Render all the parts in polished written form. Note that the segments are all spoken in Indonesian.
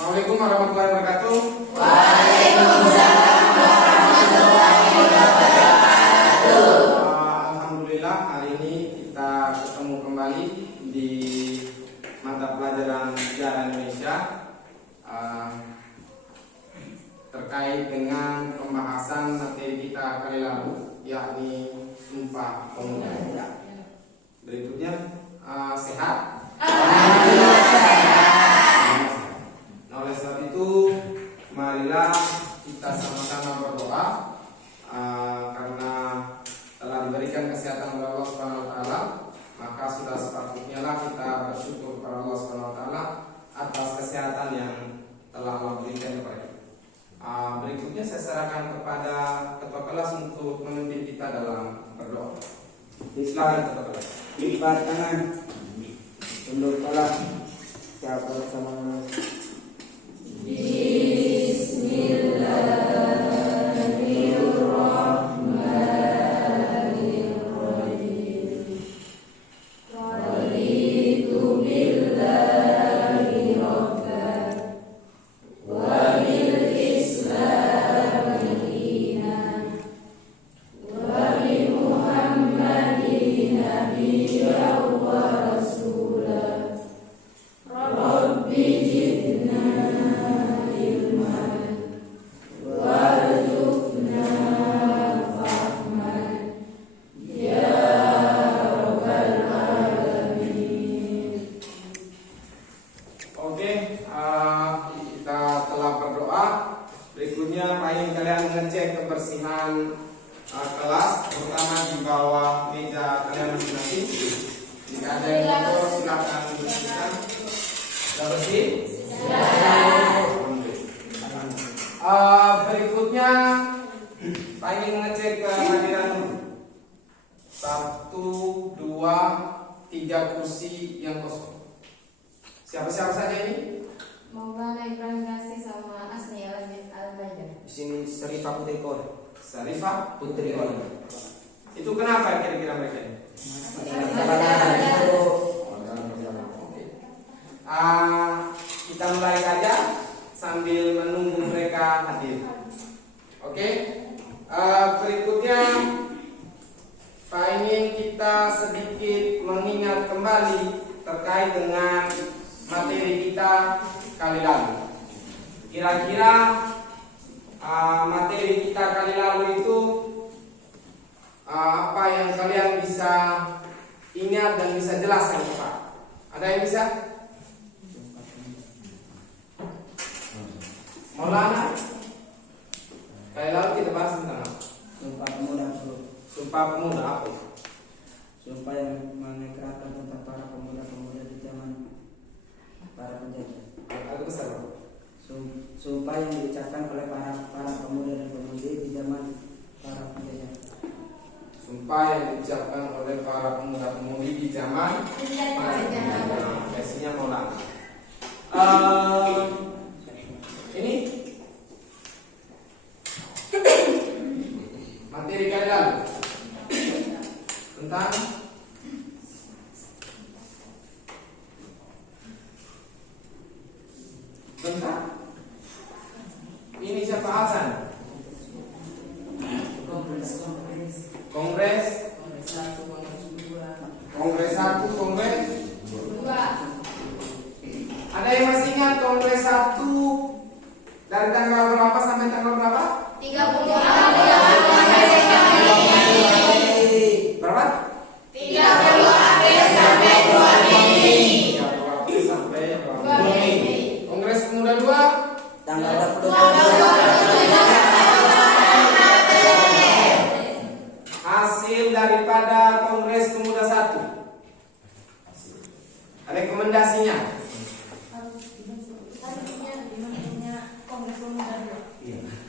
Assalamualaikum warahmatullahi wabarakatuh. Waalaikumsalam warahmatullahi wabarakatuh. Alhamdulillah, hari ini kita ketemu kembali di mata pelajaran sejarah Indonesia terkait dengan pembahasan materi kita kali lalu, yakni Sumpah Pemuda. Berikutnya, sehat? Alhamdulillah sehat. Nah, oleh sebab itu, marilah kita sama-sama berdoa karena telah diberikan kesehatan oleh Allah Subhanahu wa taala, maka sudah sepatutnya lah kita bersyukur kepada Allah Subhanahu wa taala atas kesehatan yang telah Allah berikan kepada kita. Berikutnya saya serahkan kepada ketua kelas untuk memimpin kita dalam berdoa. Silakan ketua kelas. Lipat tangan, tunduk kepala, siapa bersama. Kita telah berdoa. Berikutnya, ingin kalian mengecek kebersihan kelas, terutama di bawah meja kalian masing-masing. Jika ada yang kotor, silakan bersihkan. Sudah bersih? Berikutnya, ingin mengecek kehadiran dulu. 1, 2, 3 kursi yang kosong. Siapa-siapa saja ini? Maulana Ibrahim Kasih sama Asni Al-Bajar. Di sini Sarifah Putri Kor. Sarifah Putri Kor. Itu kenapa kira-kira mereka ini? Kita mulai saja sambil menunggu mereka hadir. Oke. Berikutnya, ingin kita sedikit mengingat kembali terkait dengan materi kita kali lalu. Kira-kira materi kita kali lalu itu apa yang kalian bisa ingat dan bisa jelaskan Pak? Ada yang bisa? Maulana? Kali lalu kita bahas tentang apa? Sumpah Pemuda. Sumpah Pemuda apa? Sumpah yang menegakkan tentang para pemuda-pemuda di zaman para penjajah. Agak besar Pak. Sumpah yang diucapkan oleh para pemuda dan pemudi di zaman para penjajah. Sumpah yang diucapkan oleh para pemuda-pemudi di zaman versinya Maulana. Ini materi kali lalu tentang ini siapa Hasan? Kongres 1, Kongres 2. Ada yang masih ingat Kongres 1 dari tanggal berapa sampai tanggal berapa? 36 Berapa? 30 April sampai 2 Mei. 30 April sampai 2 Mei. Kongres Pemuda 2 Tanggal 20. hasil daripada Kongres Pemuda 1. Rekomendasinya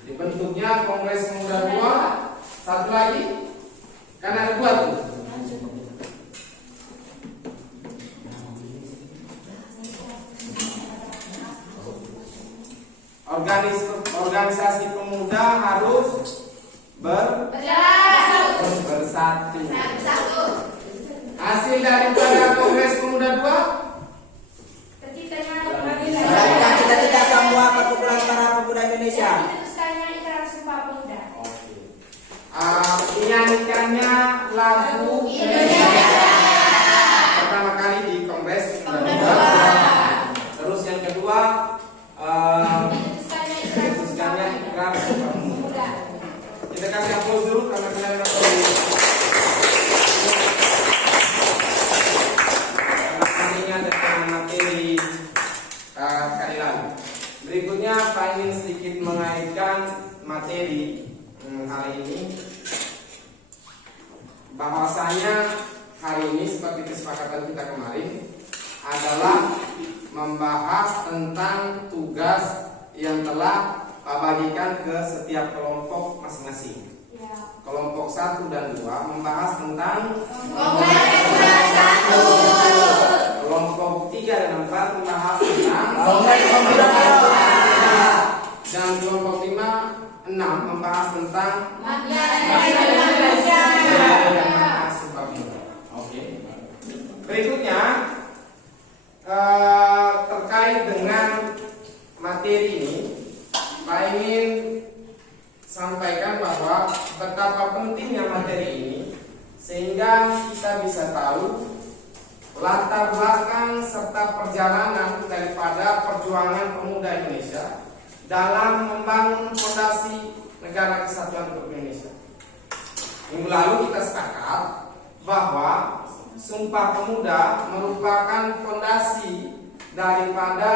dibentuknya Kongres Pemuda 2. Satu lagi, kan ada 2 tuh. Organisasi pemuda harus bersatu. Hasil daripada Kongres Pemuda 2 Terciptanya cita-cita sama lagu Indonesia. pertama kali di Kongres Pemuda. Terus yang kedua diputuskannya Ikrar Sumpah Pemuda. Kita kasih aplaus dulu karena kalian dengan materi kali lalu. Berikutnya Pak ingin sedikit mengaitkan materi hari ini, bahwasanya hari ini seperti kesepakatan kita kemarin adalah membahas tentang tugas yang telah Pak bagikan ke setiap kelompok masing-masing. Kelompok 1 dan 2 membahas tentang kelompok 3 dan 4 membahas tentang dan kelompok 5, 6 membahas tentang Sumpah Pemuda. Oke. Berikutnya terkait dengan materi ini, Pak ingin sampaikan bahwa betapa pentingnya materi ini sehingga kita bisa tahu latar belakang serta perjalanan daripada perjuangan pemuda Indonesia dalam membangun fondasi negara kesatuan Republik Indonesia. Minggu lalu kita sepakat bahwa Sumpah Pemuda merupakan fondasi daripada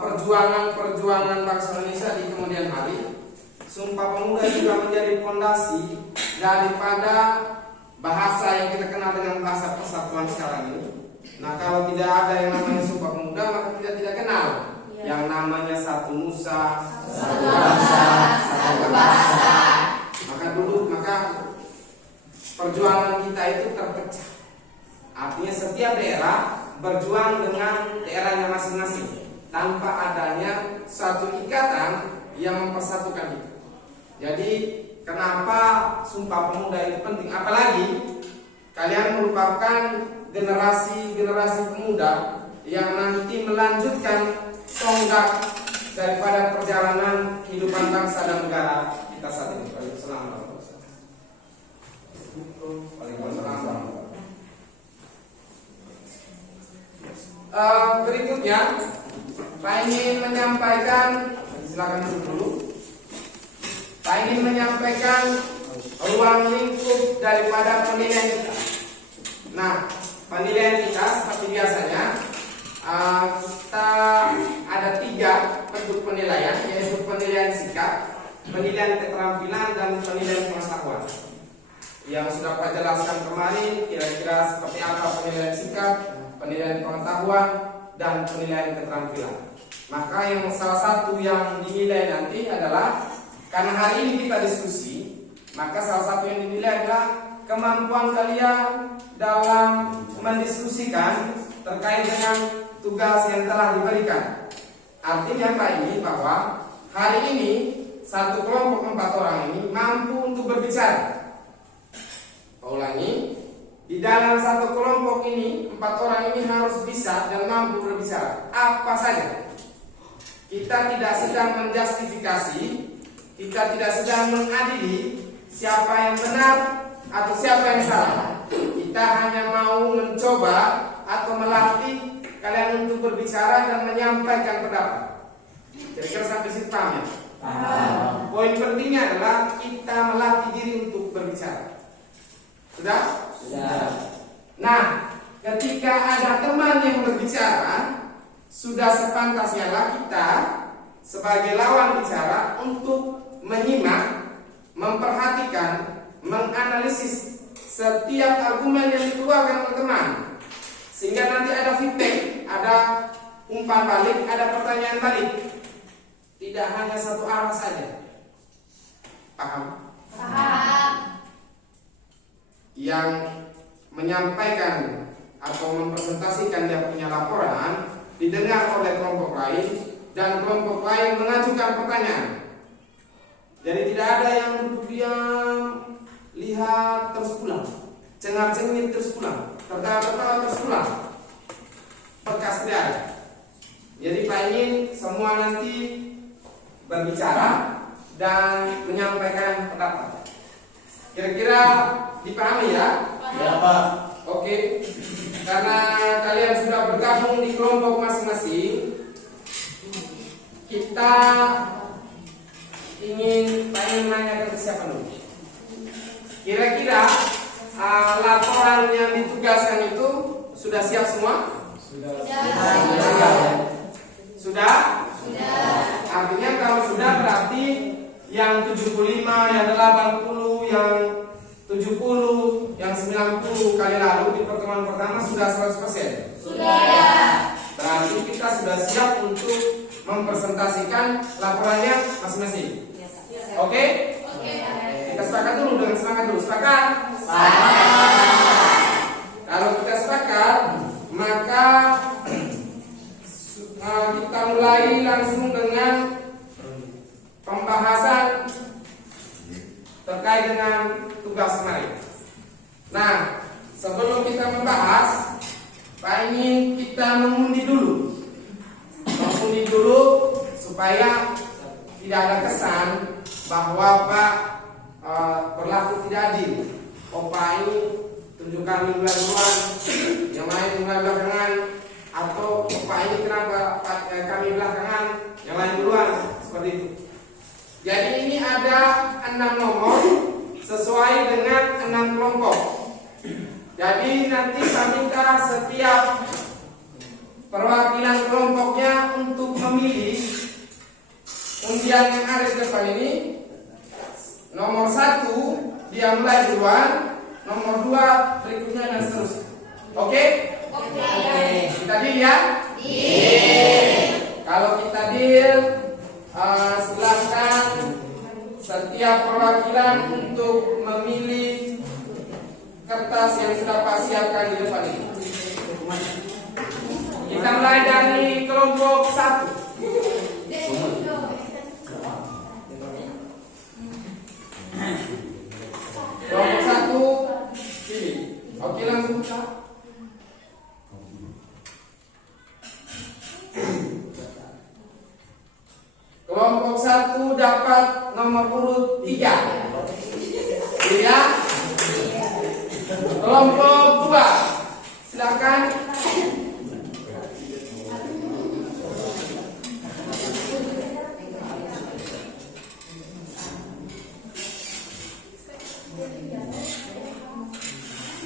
perjuangan bangsa Indonesia di kemudian hari. Sumpah Pemuda juga menjadi fondasi daripada bahasa yang kita kenal dengan bahasa persatuan sekarang ini. Nah, kalau tidak ada yang namanya Sumpah Pemuda, maka kita tidak kenal yang namanya satu nusa, satu bangsa, satu bahasa. Maka perjuangan kita itu terpecah. Artinya setiap daerah berjuang dengan daerahnya masing-masing tanpa adanya satu ikatan yang mempersatukan itu. Jadi kenapa Sumpah Pemuda itu penting? Apalagi kalian merupakan generasi pemuda yang nanti melanjutkan tonggak daripada perjalanan kehidupan bangsa dan negara kita saat ini. Berikutnya Pak ingin menyampaikan, silakan dulu. Pak ingin menyampaikan ruang lingkup daripada penilaian kita. Nah, penilaian kita seperti biasanya kita ada 3 bentuk penilaian, yaitu penilaian sikap, penilaian keterampilan, dan penilaian pengetahuan. Yang sudah Pak jelaskan kemarin, kira-kira seperti apa penilaian sikap, penilaian pengetahuan, dan penilaian keterampilan. Maka yang salah satu yang dinilai nanti adalah, karena hari ini kita diskusi, maka salah satu yang dinilai adalah kemampuan kalian dalam mendiskusikan terkait dengan tugas yang telah diberikan. Artinya Pak ini bahwa hari ini satu kelompok 4 orang ini mampu untuk berbicara. Ulangi, di dalam satu kelompok ini 4 orang ini harus bisa dan mampu berbicara apa saja. Kita tidak sedang menjustifikasi, kita tidak sedang mengadili siapa yang benar atau siapa yang salah. Kita hanya mau mencoba atau melatih kalian untuk berbicara dan menyampaikan pendapat. Kira-kira sampai situ paham ya? Poin pentingnya adalah kita melatih diri untuk berbicara. Sudah? Sudah. Nah, ketika ada teman yang berbicara, sudah sepantasnya lah kita sebagai lawan bicara untuk menyimak, memperhatikan, menganalisis setiap argumen yang dikeluarkan oleh teman, sehingga nanti ada feedback, ada umpan balik, ada pertanyaan balik. Tidak hanya satu arah saja. Paham? Yang menyampaikan atau mempresentasikan dia punya laporan didengar oleh kelompok lain, dan kelompok lain mengajukan pertanyaan. Jadi tidak ada yang duduk diam, lihat terus pulang, cengar-cengir terus pulang, tertawa-tertawa terus pulang, bekas tidak ada. Jadi Pak ingin semua nanti berbicara dan menyampaikan pendapat. Kira-kira Dipahami ya? Ya Pak. Oke. Karena kalian sudah bergabung di kelompok masing-masing, kita pengen menanyakan ke siapa dulu? Kira-kira laporan yang ditugaskan itu sudah siap semua? Sudah? Artinya kalau sudah berarti yang 75, yang 80, yang 70, yang 90 kali lalu di pertemuan pertama sudah 100%? Sudah. Berarti kita sudah siap untuk mempresentasikan laporannya masing-masing. Oke? Kita sepakat dulu dengan semangat dulu. Sepakat? Kalau kita sepakat, maka kita mulai langsung dengan pembahasan terkait dengan tugas kemarin. Nah, sebelum kita membahas, Pak ingin kita mengundi dulu supaya tidak ada kesan bahwa Pak berlaku tidak adil. Oh Pak ini tunjukkan mingguan duluan, yang lain mingguan belakangan, atau oh, Pak ini kenapa kami belakangan, yang lain duluan, seperti itu. Jadi ini ada 6 nomor sesuai dengan 6 kelompok. Jadi nanti kami minta setiap perwakilan kelompoknya untuk memilih undian yang ada di depan ini. Nomor 1 dia mulai duluan, nomor 2 berikutnya dan seterusnya. Oke? Kita deal ya? Kalau kita deal, silakan setiap perwakilan untuk memilih kertas yang sudah Pak siapkan di depan ini. Kita mulai dari kelompok 1. Kelompok 1 pilih. Oke, langsung buka. Kelompok 1 dapat nomor urut 3. Ya. Kelompok 2, silakan.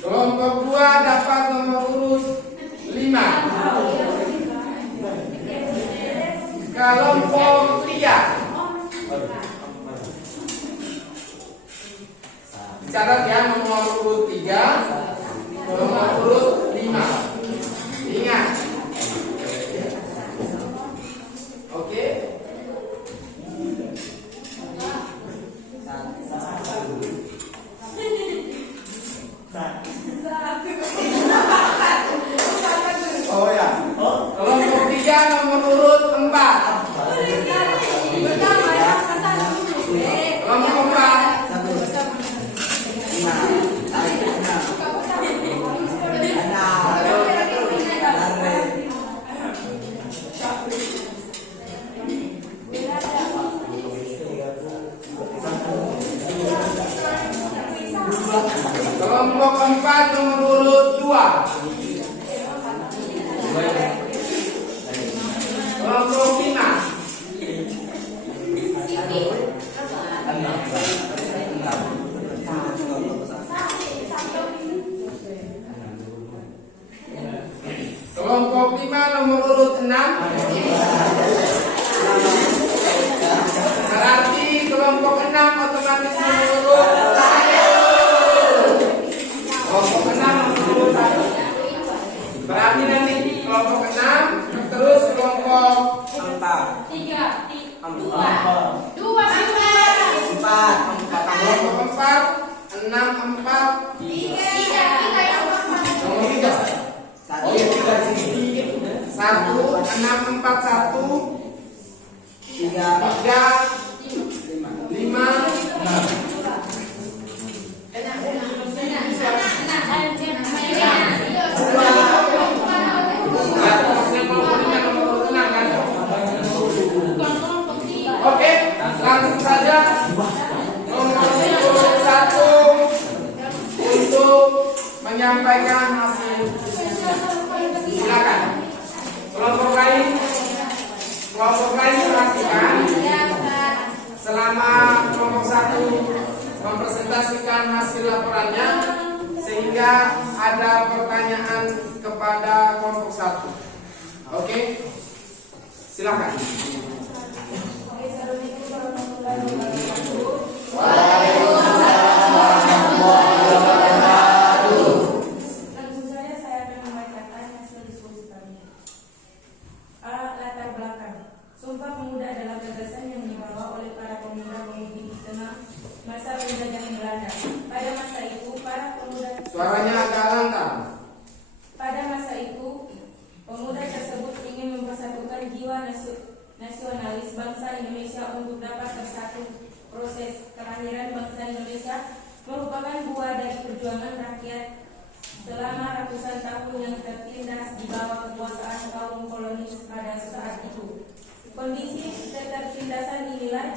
Kelompok 2 dapat nomor urut 5. Kelompok 3. Catat ya, nomor urut 3, nomor urut 5. Ingat. Oke. Oh ya. Kelompok 3 nomor urut 4. Kelompok 4. Kelompok 4 nomor urut 2. Kelompok 5. Kelompok 5 nomor urut 6. Berarti kelompok 6 otomatis nomor urut 1. Kelompok 6 nomor urut 1. Berarti nanti kelompok 6 terus kelompok 4. 3, 2, 2, 4. kelompok 4 6 4 3 yang nomor 3. Oh iya, 3 di sini. 1 6 4 1 3 5 Oke, langsung saja nomor 1 menyampaikan hasil. Silakan. Kelompok lain perhatikan. Selama kelompok 1 mempresentasikan hasil laporannya, sehingga ada pertanyaan kepada kelompok 1. Oke, silakan. Langsung saja saya akan membacakan hasil diskusi kami. Latar belakang. Sumpah Pemuda adalah gagasan yang dibawa oleh para pemuda-pemudi di tengah masa penjajahan Belanda. Pada masa itu, para pemuda Suaranya agak lantang. Pada masa itu, pemuda tersebut ingin mempersatukan jiwa nasionalis bangsa Indonesia untuk dapat bersatu. Proses kelahiran bangsa Indonesia merupakan buah dari perjuangan rakyat selama ratusan tahun yang tertindas di bawah kekuasaan kaum kolonis pada saat itu. Kondisi ketertindasan inilah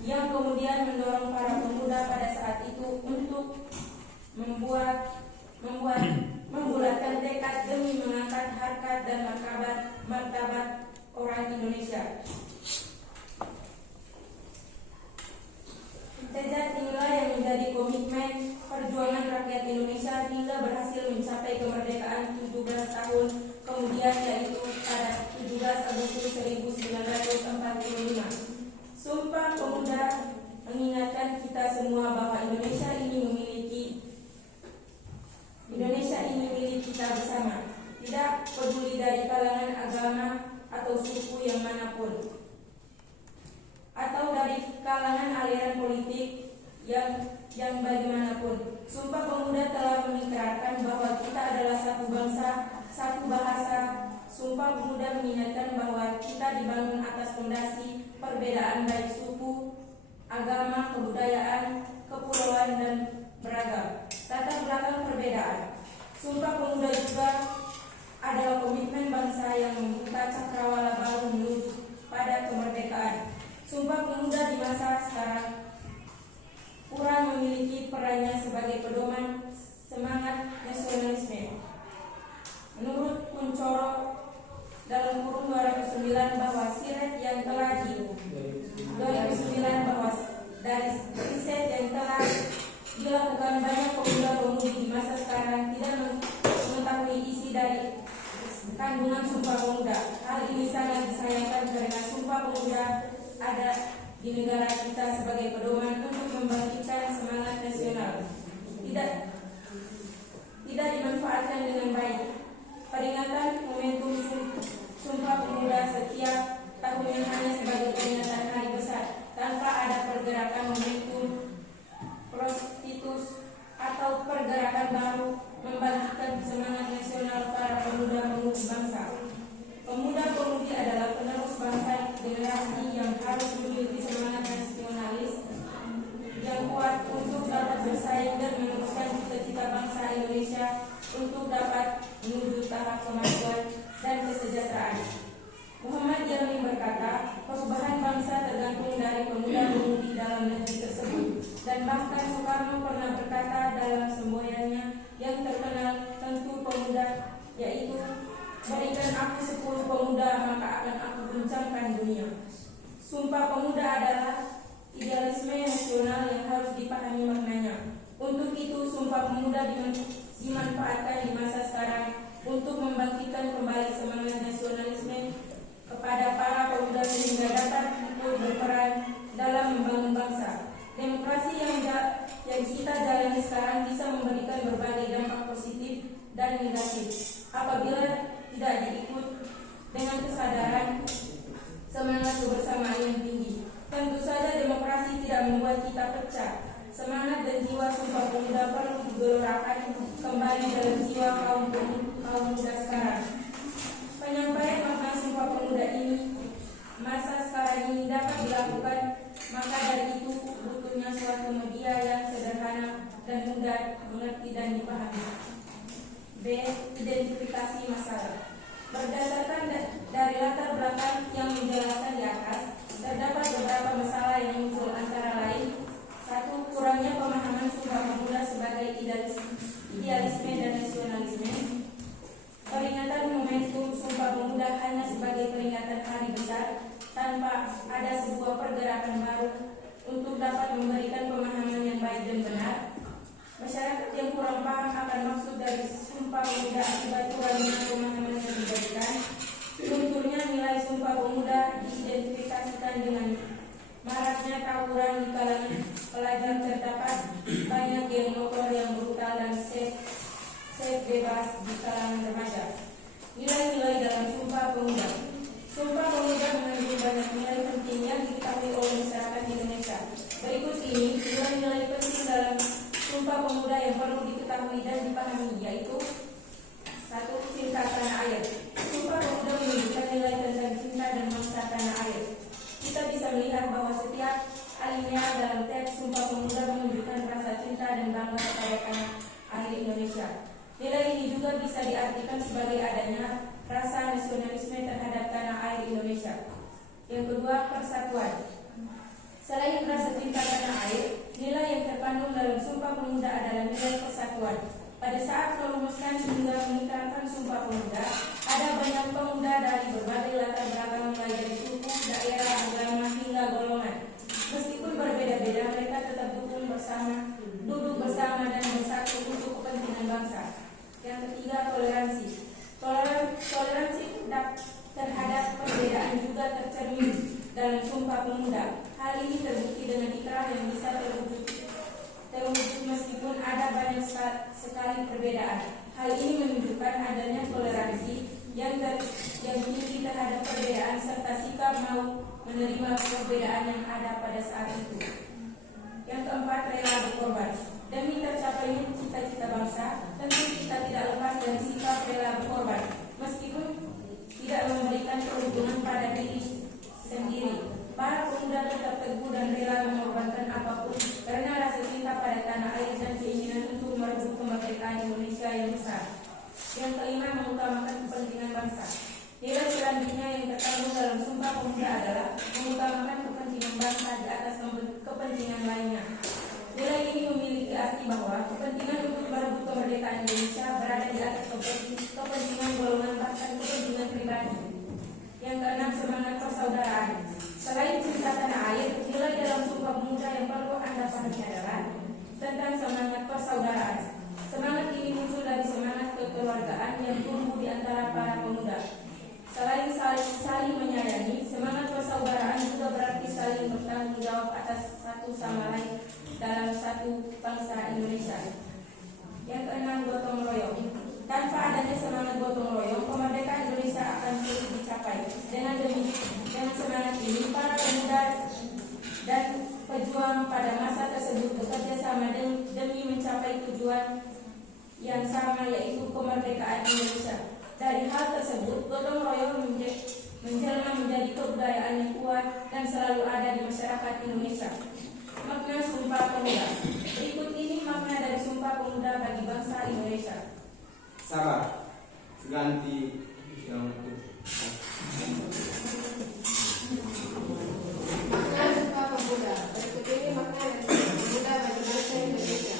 yang kemudian mendorong para pemuda pada saat itu untuk membulatkan tekad demi mengangkat harkat dan martabat orang Indonesia. Tekad inilah yang menjadi komitmen perjuangan rakyat Indonesia hingga berhasil mencapai kemerdekaan 17 tahun kemudian, yaitu pada 17 Agustus 1945. Sumpah Pemuda mengingatkan kita semua bahwa Indonesia ini milik kita bersama, tidak peduli dari kalangan agama atau suku yang manapun, atau dari kalangan aliran politik yang bagaimanapun. Sumpah Pemuda telah mengikrarkan bahwa kita adalah satu bangsa, satu bahasa. Sumpah Pemuda mengingatkan bahwa kita dibangun atas fondasi perbedaan baik suku, agama, kebudayaan, kepulauan, dan beragam latar belakang perbedaan. Sumpah Pemuda juga adalah komitmen bangsa yang membuka cakrawala baru menuju pada kemerdekaan. Sumpah Pemuda di masa sekarang kurang memiliki perannya sebagai pedoman semangat nasionalisme. Menurut Kuncoro dalam kurun 209 bahwa siret yang telah di 2009 bahwa dari riset yang telah dilakukan banyak pemuda-pemudi di masa sekarang tidak mengetahui isi dari kandungan Sumpah Pemuda. Hal ini sangat disayangkan karena Sumpah Pemuda ada di negara kita sebagai pedoman untuk membangkitkan semangat nasional. Tidak dimanfaatkan dengan baik. Peringatan momentum Sumpah Pemuda setiap tahunnya hanya sebagai peringatan hari besar tanpa ada pergerakan momentum prostitus atau pergerakan baru membangkitkan semangat nasional para pemuda-pemudi bangsa. Pemuda-pemudi adalah penerus bangsa generasi yang harus memiliki semangat nasionalis yang kuat untuk dapat bersaing dan meneruskan cita-cita bangsa Indonesia untuk dapat menuju tahap kemajuan dan kesejahteraan. Muhammad Jamil berkata, perubahan bangsa tergantung dari pemuda-pemudi dalam negeri tersebut. Dan bahkan Soekarno pernah berkata dalam semboyannya yang terkenal tentu pemuda, yaitu berikan aku 10 pemuda maka akan aku guncangkan dunia. Sumpah Pemuda adalah idealisme nasional yang harus dipahami maknanya. Untuk itu Sumpah Pemuda dimanfaatkan di masa sekarang untuk membangkitkan kembali semangat nasionalisme kepada para pemuda sehingga dapat ikut berperan dalam membangun bangsa. Demokrasi yang kita jalani sekarang bisa memberikan berbagai dampak positif dan negatif apabila tidak diikut dengan kesadaran semangat kebersamaan yang tinggi. Tentu saja demokrasi tidak membuat kita pecah. Semangat dan jiwa Sumpah Pemuda perlu digelorakan kembali dalam jiwa kaum muda sekarang. Penyampaian makna Sumpah Pemuda ini masa sekarang ini dapat dilakukan, maka dari itu butuhnya suatu media yang sederhana dan mudah mengerti dan dipahami. B. Identifikasi masalah. Berdasarkan dari latar belakang yang menjelaskan di atas, terdapat beberapa masalah yang muncul antara lain: 1. Kurangnya pemahaman Sumpah Pemuda sebagai diketahui dan dipahami, yaitu satu, cinta tanah air. Sumpah Pemuda menunjukkan nilai tentang cinta dan bangsa tanah air. Kita bisa melihat bahwa setiap alinea dalam teks Sumpah Pemuda menunjukkan rasa cinta dan bangga kepada tanah air Indonesia. Nilai ini juga bisa diartikan sebagai adanya rasa nasionalisme terhadap tanah air Indonesia. Yang kedua, persatuan. Selain rasa cinta tanah air, nilai yang terkandung dalam Sumpah Pemuda adalah nilai persatuan. Pada saat merumuskan hingga mengikrarkan Sumpah Pemuda, ada banyak pemuda dari berbagai latar belakang mulai dari suku, daerah, agama hingga golongan. Meskipun berbeda-beda, mereka tetap duduk bersama dan bersatu untuk kepentingan bangsa. Yang ketiga, toleransi. Toleransi terhadap perbedaan juga tercermin dalam Sumpah Pemuda. Hal ini terbukti dengan ikrar yang bisa terwujud meskipun ada banyak sekali perbedaan. Hal ini menunjukkan adanya toleransi yang tinggi terhadap perbedaan serta sikap mau menerima perbedaan yang ada pada saat itu. Yang keempat, rela berkorban. Demi tercapainya cita-cita bangsa, tentu kita tidak lepas dari sikap rela berkorban, meskipun tidak memberikan keuntungan pada diri sendiri. Para pemuda tetap teguh dan rela mengorbankan apapun karena rasa cinta pada tanah air dan keinginan untuk merebut kemerdekaan Indonesia yang besar. Yang kelima, mengutamakan kepentingan bangsa. Nilai selanjutnya yang terkandung dalam Sumpah Pemuda adalah mengutamakan kepentingan bangsa di atas kepentingan lainnya. Nilai ini memiliki arti bahwa kepentingan untuk merebut kemerdekaan Indonesia berada di atas kepentingan golongan bahkan kepentingan pribadi. Yang keenam, semangat persaudaraan. Selain cinta tanah air, nilai dalam Sumpah Pemuda yang perlu Anda pahami adalah tentang semangat persaudaraan. Semangat ini muncul dari semangat kekeluargaan yang tumbuh di antara para pemuda. Selain saling menyayangi, semangat persaudaraan juga berarti saling bertanggung jawab atas satu sama lain dalam satu bangsa Indonesia. Yang keenam, gotong royong. Tanpa adanya semangat gotong royong, kemerdekaan Indonesia akan sulit dicapai. Dengan semangat ini, para pemuda dan pejuang pada masa tersebut bekerja sama demi mencapai tujuan yang sama, yaitu kemerdekaan Indonesia. Dari hal tersebut, gotong royong menjelma menjadi kebudayaan yang kuat dan selalu ada di masyarakat Indonesia. Makna Sumpah Pemuda. Berikut ini makna dari Sumpah Pemuda bagi bangsa Indonesia. Sabar, ganti yang itu. Makna Sumpah Pemuda. Berikut ini makna dari Sumpah Pemuda bagi bangsa Indonesia.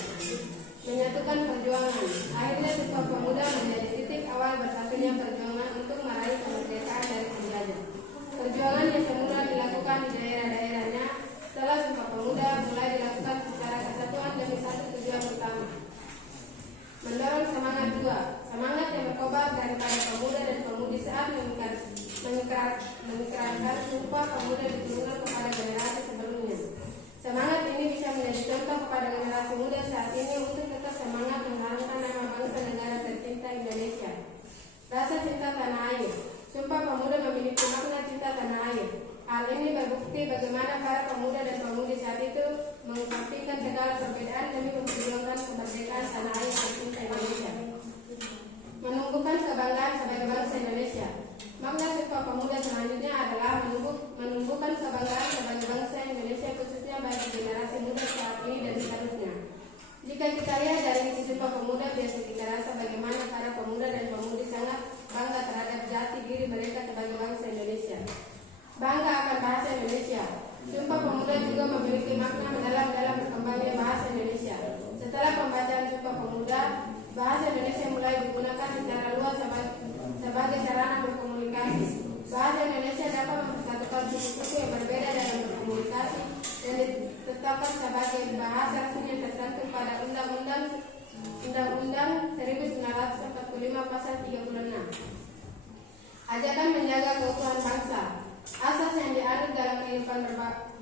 Menyatukan perjuangan. Akhirnya Sumpah Pemuda menjadi titik awal bersatunya perjuangan untuk meraih kemerdekaan dari penjajah. Perjuangan yang semula dilakukan di daerah-daerahnya, setelah Sumpah Pemuda mulai dilakukan secara kesatuan demi satu tujuan utama. Mendorong semangat dua, semangat yang berkobar daripada pemuda dan pemudi saat mengikrarkan Sumpah Pemuda diturunkan kepada generasi sebelumnya. Semangat ini bisa menjadi contoh kepada generasi muda saat ini untuk tetap semangat mengharumkan nama bangsa negara tercinta Indonesia. Rasa cinta tanah air. Sumpah Pemuda memiliki makna cinta tanah air. Hal ini berbukti bagaimana para pemuda dan pemudi saat itu mengesampingkan segala perbedaan demi memperjuangkan kemerdekaan tanah air tercinta Indonesia. Menumbuhkan kebanggaan sebagai bangsa Indonesia. Makna Sumpah Pemuda selanjutnya adalah menumbuhkan kebanggaan sebagai bangsa Indonesia, khususnya bagi generasi muda saat ini dan seterusnya. Jika kita lihat dari isi Sumpah Pemuda, biasa kita rasa bagaimana para pemuda dan pemudi sangat bangga terhadap jati diri mereka sebagai bangsa Indonesia. Bangga akan bahasa Indonesia. Sumpah Pemuda juga memiliki makna mendalam dalam berkembangnya bahasa Indonesia. Setelah pembacaan Sumpah Pemuda, bahasa Indonesia mulai digunakan secara luas sebagai sarana berkomunikasi. Bahasa Indonesia dapat mempersatukan suku-suku yang berbeda dalam berkomunikasi dan ditetapkan sebagai bahasa resmi yang tercantum pada Undang-Undang 1945 Pasal 36. Ajakan menjaga keutuhan bangsa. Asas yang dianut dalam kehidupan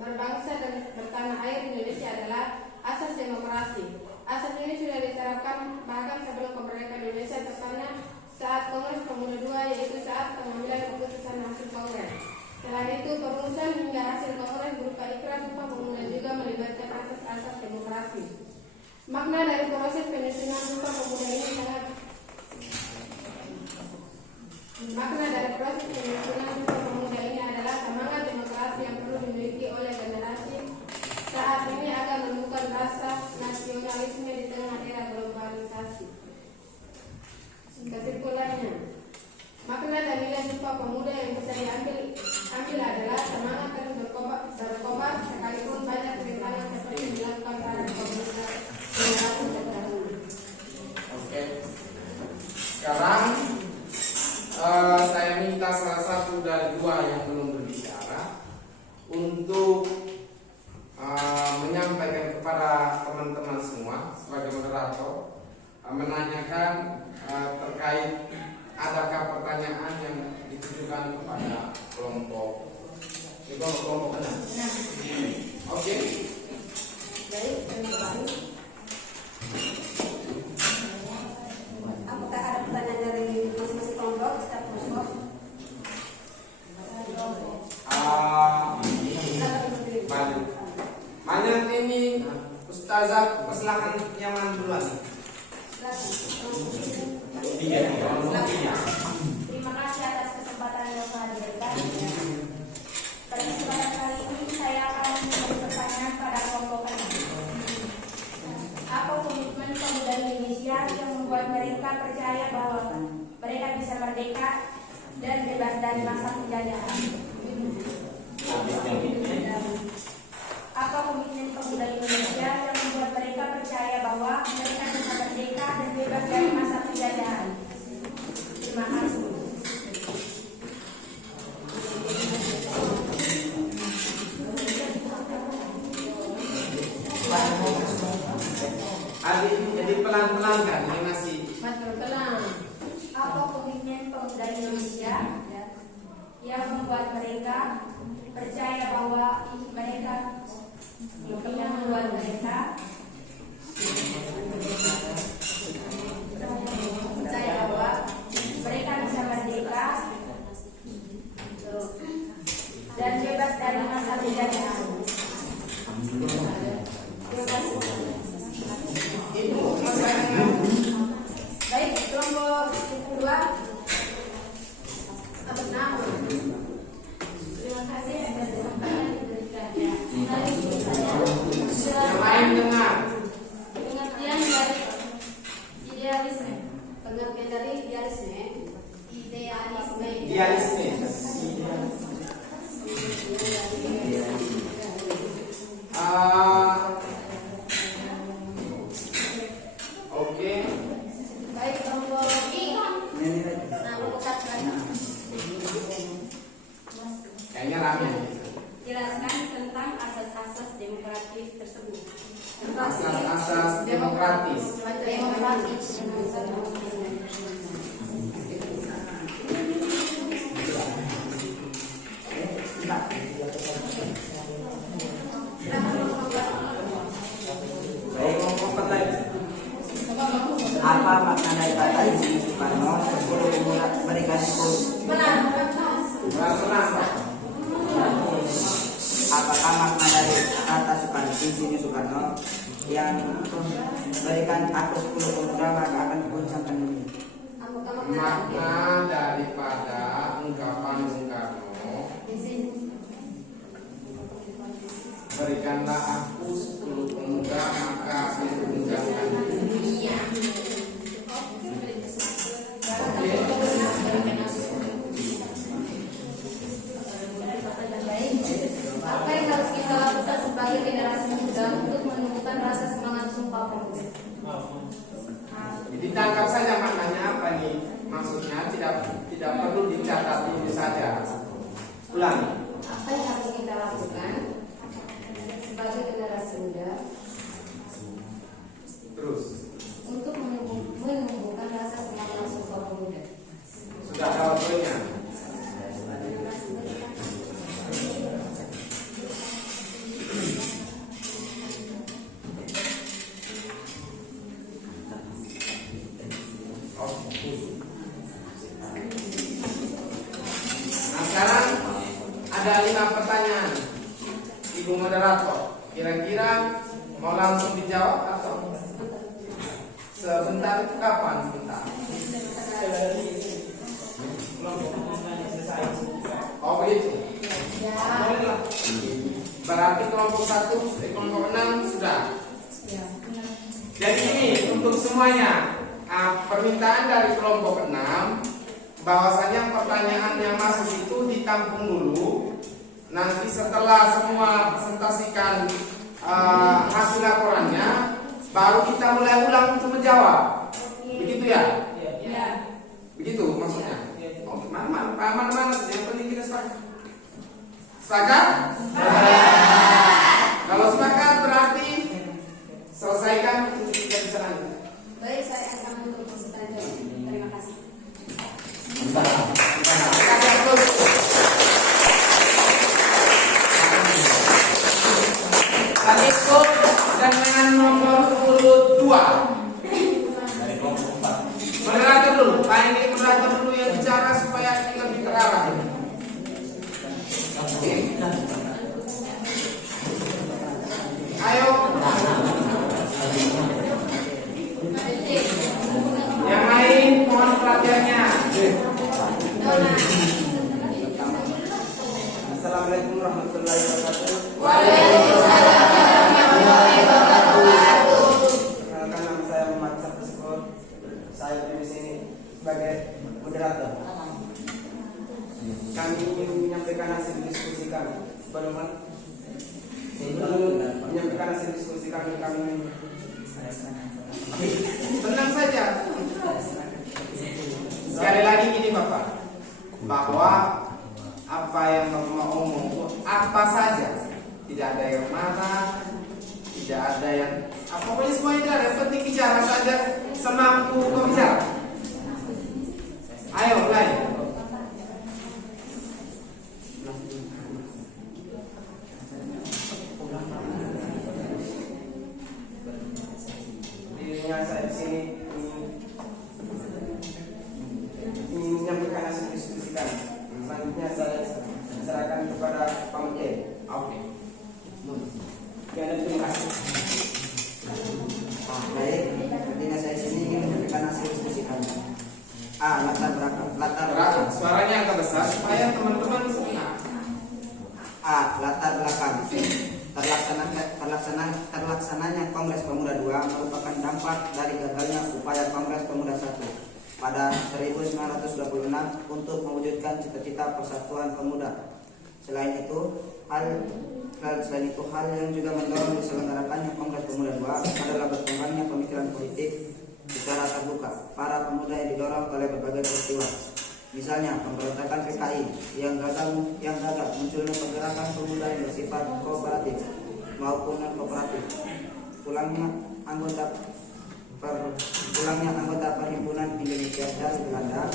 berbangsa dan bertanah air Indonesia adalah asas demokrasi. Asas ini sudah diterapkan bahkan sebelum kemerdekaan Indonesia, tepatnya saat Kongres Pemuda II, yaitu saat pengambilan keputusan hasil Kongres. Selain itu, perumusan hingga hasil Kongres berupa ikrar Sumpah Pemuda juga melibatkan asas-asas demokrasi. Makna dari dan proses penyusunan Sumpah Pemuda ini sangat makna dari proses penyusunan Sumpah Pemuda ini adalah semangat demokrasi yang perlu dimiliki oleh generasi saat ini akan menemukan rasa nasionalisme di tengah era globalisasi. Kesimpulannya, makna dan nilai Sumpah Pemuda yang bisa diambil adalah semangat terus berkobar sekalipun banyak rintangan seperti dilakukan para komunitas generasi terdahulu. Oke. Sekarang saya minta salah satu dari dua yang belum berbicara untuk menyampaikan kepada teman-teman semua sebagai moderator, menanyakan terkait adakah pertanyaan yang ditujukan kepada kelompok enam. Oke. Baik, Apakah ada pertanyaan dari masing-masing kelompok? Setiap kelompok? Balik. Mana ini Ustazah, persilakan yang mana duluan? Terima kasih atas kesempatan yang telah diberikan. Pada kesempatan kali ini saya akan memberi pertanyaan pada kelompok ini. Apa komitmen pemuda Indonesia yang membuat mereka percaya bahwa mereka bisa merdeka dan bebas dari masa penjajahan? Apa komitmen pemuda Indonesia yang membuat mereka percaya bahwa mereka bisa merdeka dan bebas dari masa penjajahan? Terima kasih. Adik, jadi pelan-pelan kan? Ini masih. Mas berkenan. Apa komitmen pemuda Indonesia yang membuat mereka percaya bahwa mereka percaya bahwa mereka bisa merdeka dan bebas dari masa penjajahan? Ibu, masalahnya. Baik, kelompok kedua. Atas nama. Terima kasih atas kesempatan diberikan. Yang lain dengar. Pengertian dari idealisme. Pengertian dari idealisme. Idealisme. Oke. Baik, kelompok Kayaknya rame. Jelaskan tentang asas-asas demokratis tersebut. Asas-asas demokratis. Baik, kelompok pertanyaan. Apa makna dari kata Insinyur Soekarno 10 pemuda berikan itu? Pelan-pelan, Pak. Apakah makna dari kata Insinyur Soekarno yang berikan aku 10 pemuda maka akan kuguncangkan dunia? Makna daripada ungkapan Bung Karno, berikanlah aku 10 pemuda maka akan kuguncangkan dunia. Apa yang harus kita lakukan sebagai generasi muda untuk menumbuhkan rasa semangat Sumpah Pemuda? Jadi tangkap saja maknanya apa nih? Maksudnya tidak perlu dicatat itu saja. Ulangi. Apa yang harus kita lakukan sebagai generasi muda Terus. untuk menumbuhkan rasa semangat Sumpah Pemuda? Sudah ada waktunya. Nah sekarang ada 5 pertanyaan, Ibu moderator. Kira-kira mau langsung dijawab atau Sebentar itu kapan? Sebentar. Oh begitu. Bolehlah. Berarti kelompok 1, kelompok 6 sudah. Jadi ini untuk semuanya. Permintaan dari kelompok 6 bahwasanya pertanyaan yang masuk itu ditampung dulu. Nanti setelah semua presentasikan hasil laporannya, baru kita mulai ulang untuk menjawab. Begitu ya? Begitu maksudnya? Oke, mana saja yang penting kita sepakat. Sepakat? Kalau sepakat berarti selesaikan kita bisa lanjut. Baik, saya akan menutup presentasi. Terima kasih. Adikku dengan nomor 22. Moderator dulu, Pak ini moderator dulu yang bicara supaya kita lebih terarah. Oke. Ayo. Yang lain mohon perhatiannya. Assalamualaikum warahmatullahi wabarakatuh. Perkenalkan, nama saya Muhammad Sabtu. Saya di sini sebagai moderator. Kami ingin menyampaikan hasil diskusi kami. Menyampaikan hasil diskusi kami. Tenang saja. Sekali lagi gini Bapak, bahwa apa yang Bapak mau omong itu apa saja, tidak ada yang marah, tidak ada yang pokoknya semuanya tidak ada, yang penting bicara saja semampu pembicara. Ayo mulai. Dirinya saya di sini ingin menyampaikan hasil diskusi kami. Selanjutnya saya serahkan kepada Pak Menteri. Oke. Ya, terima kasih. Baik, artinya saya sini ingin menyampaikan hasil diskusi kami. Latar belakang. Suaranya agak besar supaya teman-teman semua. Latar belakang. Terlaksananya Kongres Pemuda 2 merupakan dampak dari gagalnya upaya Kongres Pemuda 1 pada 1926 untuk mewujudkan cita-cita persatuan pemuda. Selain itu, hal yang juga mendorong diselenggarakannya Kongres Pemuda 2 adalah berkembangnya pemikiran politik secara terbuka para pemuda yang didorong oleh berbagai peristiwa. Misalnya pemberontakan PKI yang gagal munculnya pergerakan pemuda yang bersifat kooperatif maupun non kooperatif, pulangnya anggota Perhimpunan Indonesia dari Belanda,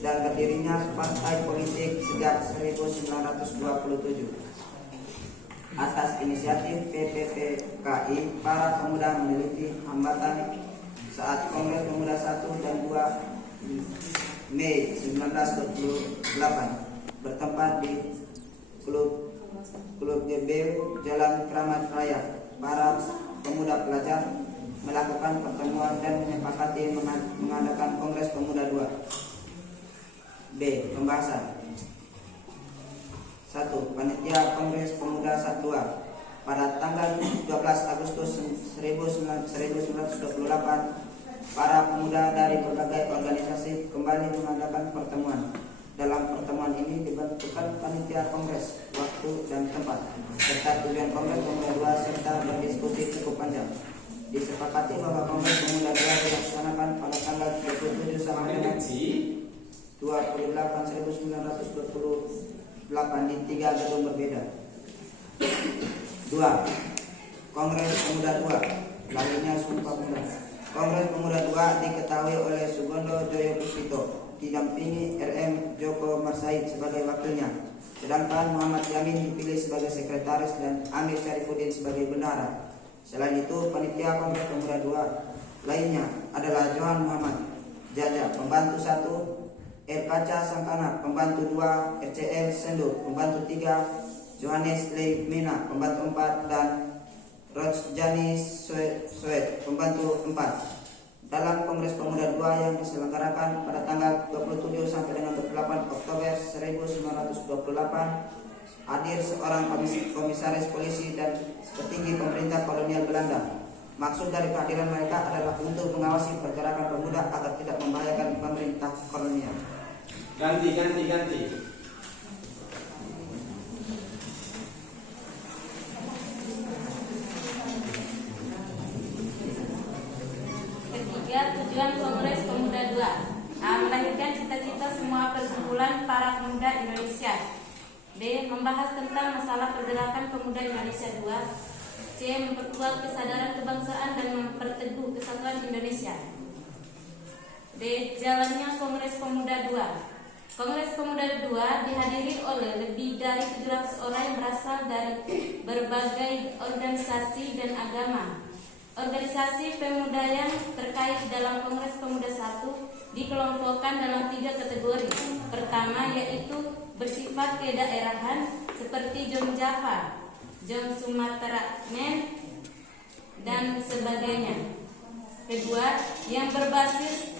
dan berdirinya partai politik sejak 1927. Atas inisiatif PPPKI, para pemuda memiliki hambatan saat Kongres Pemuda 1 dan 2 Mei 1928 bertempat di Klub GBU Jalan Kramat Raya. Para pemuda pelajar melakukan pertemuan dan menyepakati mengadakan Kongres Pemuda 2. B. Pembahasan 1. Panitia Kongres Pemuda 2 pada tanggal 12 Agustus 1928. Para pemuda dari berbagai organisasi kembali mengadakan pertemuan. Dalam pertemuan ini dibentukkan panitia kongres, waktu dan tempat, serta tujuan Kongres Pemuda 2 serta berdiskusi cukup panjang. Disepakati bahwa Kongres Pemuda 2 dilaksanakan pada tanggal 27 sampai 28 1928 di 3 gedung berbeda. 2. Kongres Pemuda 2 lahirnya Sumpah Pemuda. Kongres Pemuda 2 diketahui oleh Sugondo Joyo Puspito, didampingi RM Joko Marsaid sebagai wakilnya, sedangkan Muhammad Yamin dipilih sebagai sekretaris dan Amir Syarifuddin sebagai bendahara. Selain itu, panitia Kongres Pemuda 2 lainnya adalah Johan Muhammad Jaja, pembantu 1, Kaca Sangkana, pembantu 2, RCL Sendo, pembantu 3, Johannes Leimena, pembantu 4, dan Rojjani Swed, pembantu 4. dalam Kongres Pemuda 2 yang diselenggarakan pada tanggal 27 sampai dengan 28 Oktober 1928, hadir seorang komisaris polisi dan petinggi pemerintah kolonial Belanda. Maksud dari kehadiran mereka adalah untuk mengawasi pergerakan pemuda agar tidak membahayakan pemerintah kolonial. Ganti. Ketiga, tujuan Kongres Pemuda 2 melahirkan cita-cita semua perkumpulan para pemuda Indonesia. B. Membahas tentang masalah pergerakan pemuda Indonesia 2. C. Memperkuat kesadaran kebangsaan dan memperteguh kesatuan Indonesia. D. Jalannya Kongres Pemuda 2. Kongres Pemuda 2 dihadiri oleh lebih dari 700 orang yang berasal dari berbagai organisasi dan agama. Organisasi pemuda yang terkait dalam Kongres Pemuda 1 dikelompokkan dalam 3 kategori. Pertama yaitu bersifat kedaerahan seperti Jom Java, Jom Sumatera Men, dan sebagainya. Kedua, yang berbasis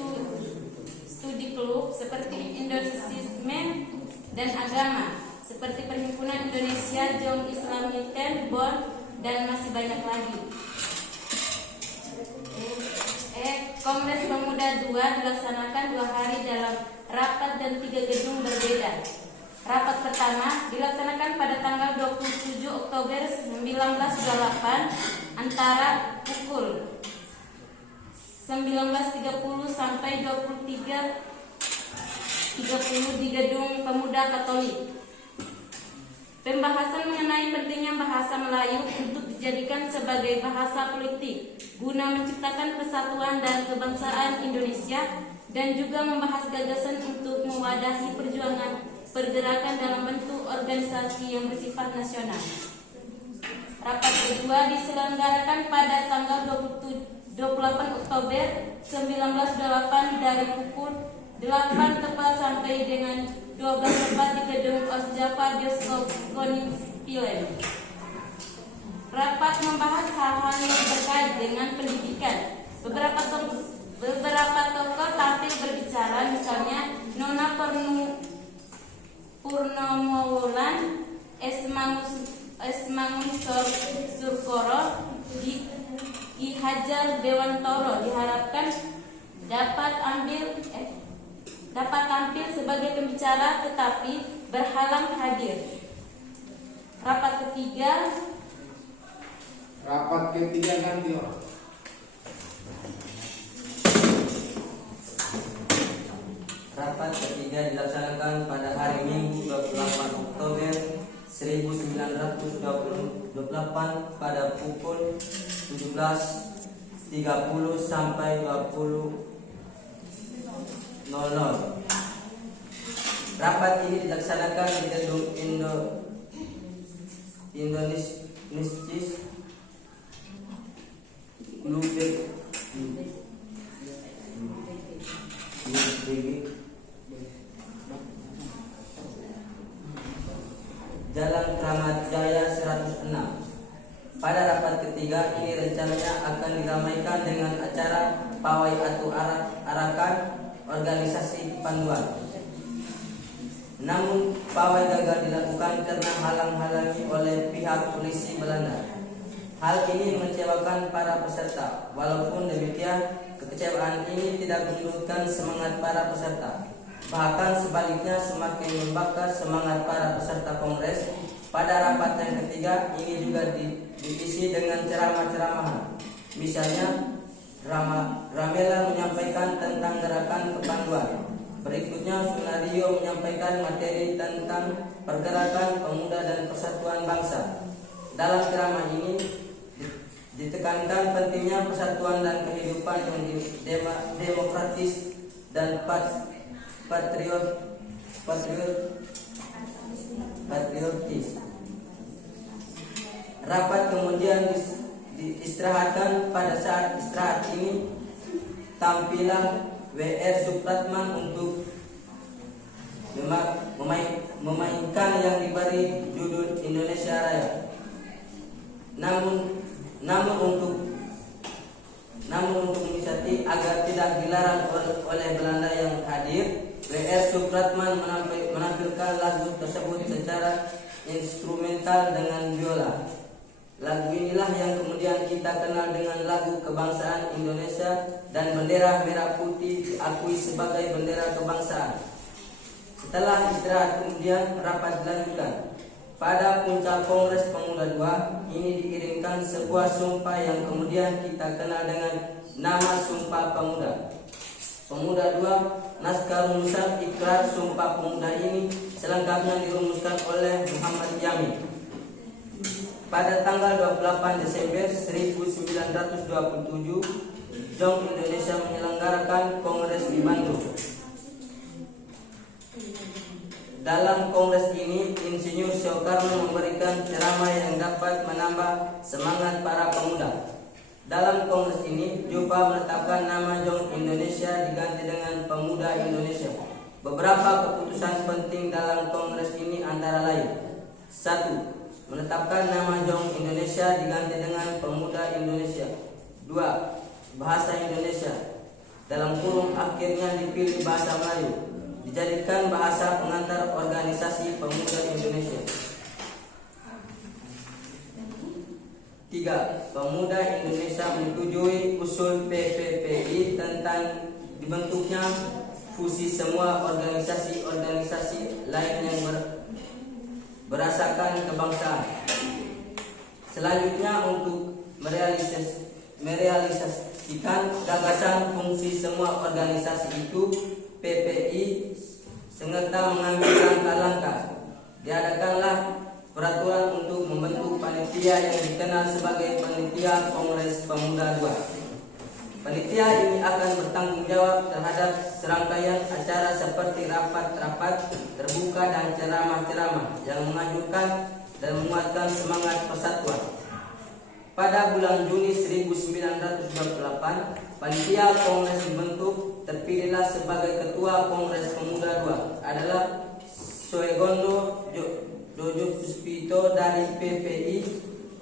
studi klub seperti Indosismen dan agama seperti Perhimpunan Indonesia, Jom Islamiten, Bon, dan masih banyak lagi. Kongres Pemuda 2 dilaksanakan 2 hari dalam rapat dan 3 gedung berbeda. Rapat pertama dilaksanakan pada tanggal 27 Oktober 1928 antara pukul 19.30 sampai 23.30 di Gedung Pemuda Katolik. Pembahasan mengenai pentingnya bahasa Melayu untuk dijadikan sebagai bahasa politik guna menciptakan persatuan dan kebangsaan Indonesia, dan juga membahas gagasan untuk mewadahi perjuangan pergerakan dalam bentuk organisasi yang bersifat nasional. Rapat kedua diselenggarakan pada tanggal 28 Oktober 1928 dari pukul 8 tepat sampai dengan 12 tepat di Gedung Osjava Bioskop Koningspillen. Rapat membahas hal-hal yang terkait dengan pendidikan. Beberapa tokoh tampil berbicara, misalnya Nona Purnomowulan, Esmangun Surkoro, Ki Hajar Dewantoro diharapkan dapat tampil sebagai pembicara tetapi berhalang hadir. Rapat ketiga ganti orang. Rapat ketiga dilaksanakan pada hari Minggu 28 Oktober 1928 pada pukul 17.30 sampai 20.00. Rapat ini dilaksanakan di Gedung Indonesis Jalan Kramat Jaya 106. Pada rapat ketiga ini rencananya akan diramaikan dengan acara pawai atau arakan organisasi panduan. Namun pawai gagal dilakukan karena halang-halangi oleh pihak polisi Belanda. Hal ini mengecewakan para peserta. Walaupun demikian, kekecewaan ini tidak menyurutkan semangat para peserta. Bahkan sebaliknya semakin membakar semangat para peserta kongres. Pada rapat yang ketiga ini juga diisi dengan ceramah-ceramahan. Misalnya, Ramela menyampaikan tentang gerakan kepanduan. Berikutnya Sunario menyampaikan materi tentang pergerakan pemuda dan persatuan bangsa. Dalam ceramah ini ditekankan pentingnya persatuan dan kehidupan yang demokratis dan patriotis. Rapat kemudian diistirahatkan. Pada saat istirahat ini tampilan W.R. Supratman untuk memainkan yang diberi judul Indonesia Raya. Namun untuk menyiasati agar tidak dilarang oleh Belanda yang hadir, W.R. Supratman menampilkan lagu tersebut secara instrumental dengan biola. Lagu inilah yang kemudian kita kenal dengan lagu kebangsaan Indonesia, dan bendera merah putih diakui sebagai bendera kebangsaan. Setelah istirahat kemudian rapat dilanjutkan. Pada puncak Kongres Pemuda II ini diirimkan sebuah sumpah yang kemudian kita kenal dengan nama Sumpah Pemuda. Pemuda II, naskah rumusan ikrar Sumpah Pemuda ini selengkapnya dirumuskan oleh Muhammad Yamin. Pada tanggal 28 Desember 1927, Jong Indonesia menyelenggarakan Kongres di Bandung. Dalam kongres ini, Insinyur Soekarno memberikan ceramah yang dapat menambah semangat para pemuda. Dalam kongres ini, Jupa menetapkan nama Jong Indonesia diganti dengan Pemuda Indonesia. Beberapa keputusan penting dalam kongres ini antara lain: 1. Menetapkan nama Jong Indonesia diganti dengan Pemuda Indonesia. 2. Bahasa Indonesia dalam kurung akhirnya dipilih bahasa Melayu, dijadikan bahasa pengantar organisasi Pemuda Indonesia. 3. Pemuda Indonesia menyetujui usul PPPI tentang dibentuknya fusi semua organisasi-organisasi lain yang berasakan kebangsaan. Selanjutnya, untuk merealisasikan gagasan fungsi semua organisasi itu, PPI serta mengambil langkah-langkah. Diadakanlah peraturan untuk membentuk panitia yang dikenal sebagai Panitia Kongres Pemuda II. Panitia ini akan bertanggung jawab terhadap serangkaian acara seperti rapat-rapat terbuka dan ceramah-ceramah yang mengajukan dan menguatkan semangat persatuan. Pada bulan Juni 1928, Panitia Kongres dibentuk. Terpilihlah sebagai Ketua Kongres Pemuda II adalah Soegondo Jojopuspito dari PPI.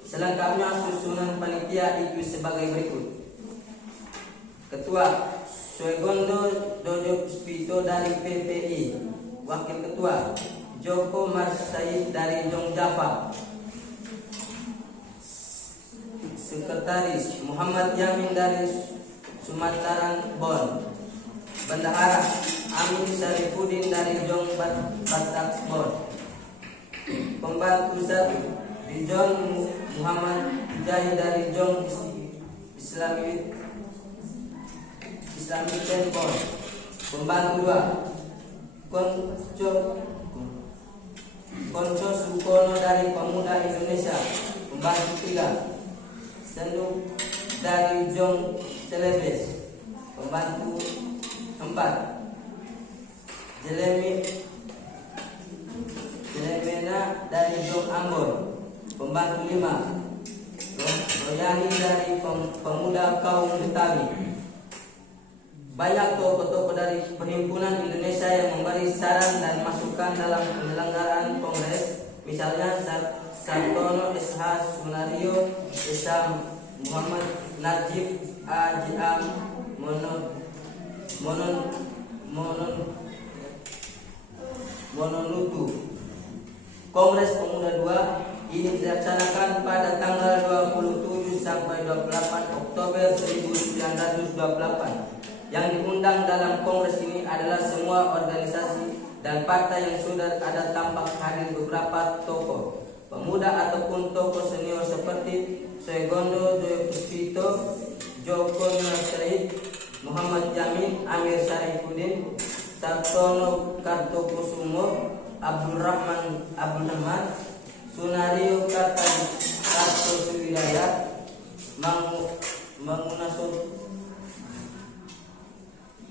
Selengkapnya susunan panitia itu sebagai berikut: Ketua Soegondo Jojopuspito dari PPI. Wakil Ketua Joko Marsaid dari Jong Java. Sekretaris Muhammad Yamin dari Sumatera Bon. Bendahara Amin Syarifuddin dari Jong Batak Bon. Pembantu 1 Dijon Muhammad Mujahid dari Jong Islamic Bon. Pembantu 2 Konco Sukono dari Pemuda Indonesia. Pembantu 3 Senduk dari Jong Celebes. Pembantu 4 Jelemena dari Jong Ambon. Pembantu 5 Royani dari Pemuda Kaum Betawi. Banyak tokoh-tokoh dari Perhimpunan Indonesia yang memberi saran dan masukan dalam penyelenggaraan kongres, misalnya Sartono SH Sunario, Esam Muhammad Najib A.J.A. Mononutu. Kongres Pemuda II ini dilaksanakan pada tanggal 27 sampai 28 Oktober 1928. Yang diundang dalam kongres ini adalah semua organisasi dan partai yang sudah ada, tampak hadir beberapa tokoh pemuda ataupun tokoh senior seperti Soegondo Joyopuspito, Joko Marsaid, Muhammad Yamin, Amir Syarifuddin, Sartono Kartokusumo, Abdurrahman, Sunario Kartosuwidaya,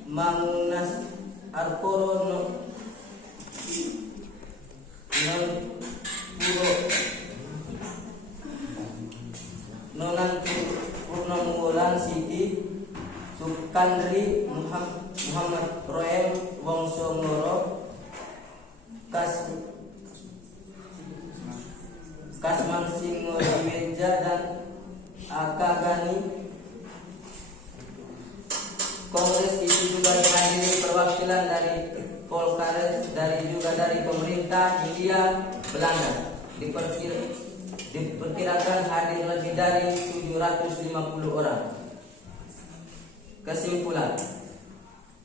Mangunas Arkoro Nonan Purnomulan Siti, Sukandri Muhammad Roem Wongso Ngoro, Kasman Singo Dimeja dan Akagani Kongres itu juga dihadiri perwakilan dari Polkares, juga dari pemerintah Hindia Belanda. Diperkirakan hadir lebih dari 750 orang.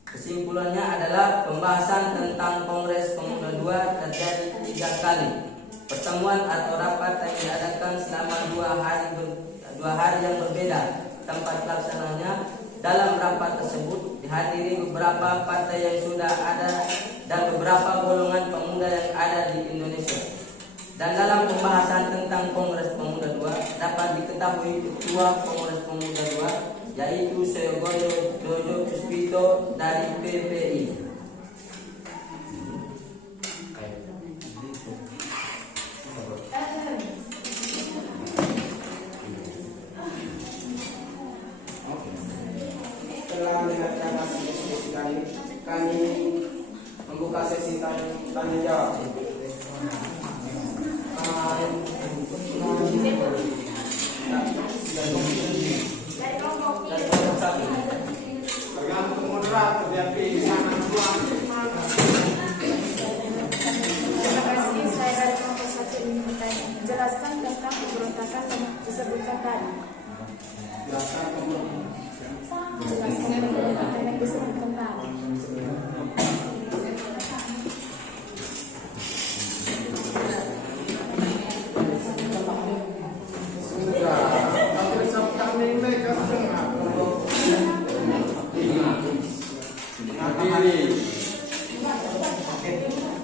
Kesimpulannya adalah pembahasan tentang Kongres Pemuda II terjadi 3 kali. Pertemuan atau rapat yang diadakan selama 2 hari yang berbeda. Tempat pelaksananya. Dalam rapat tersebut dihadiri beberapa partai yang sudah ada dan beberapa golongan pemuda yang ada di Indonesia. Dan dalam pembahasan tentang Kongres Pemuda II dapat diketahui Ketua Kongres Pemuda II yaitu Suyogoyo Jojo Puspito dari PPI. Setelah mendengarkan hasil diskusi kami membuka sesi tanya jawab. Tergantung moderator dia pilih sana dua. Terima kasih. Saya dari kelompok 1 ingin bertanya. Jelaskan tentang pemberontakan yang disebutkan tadi. Jelaskan Jelaskan pemberontakan yang disebutkan tadi.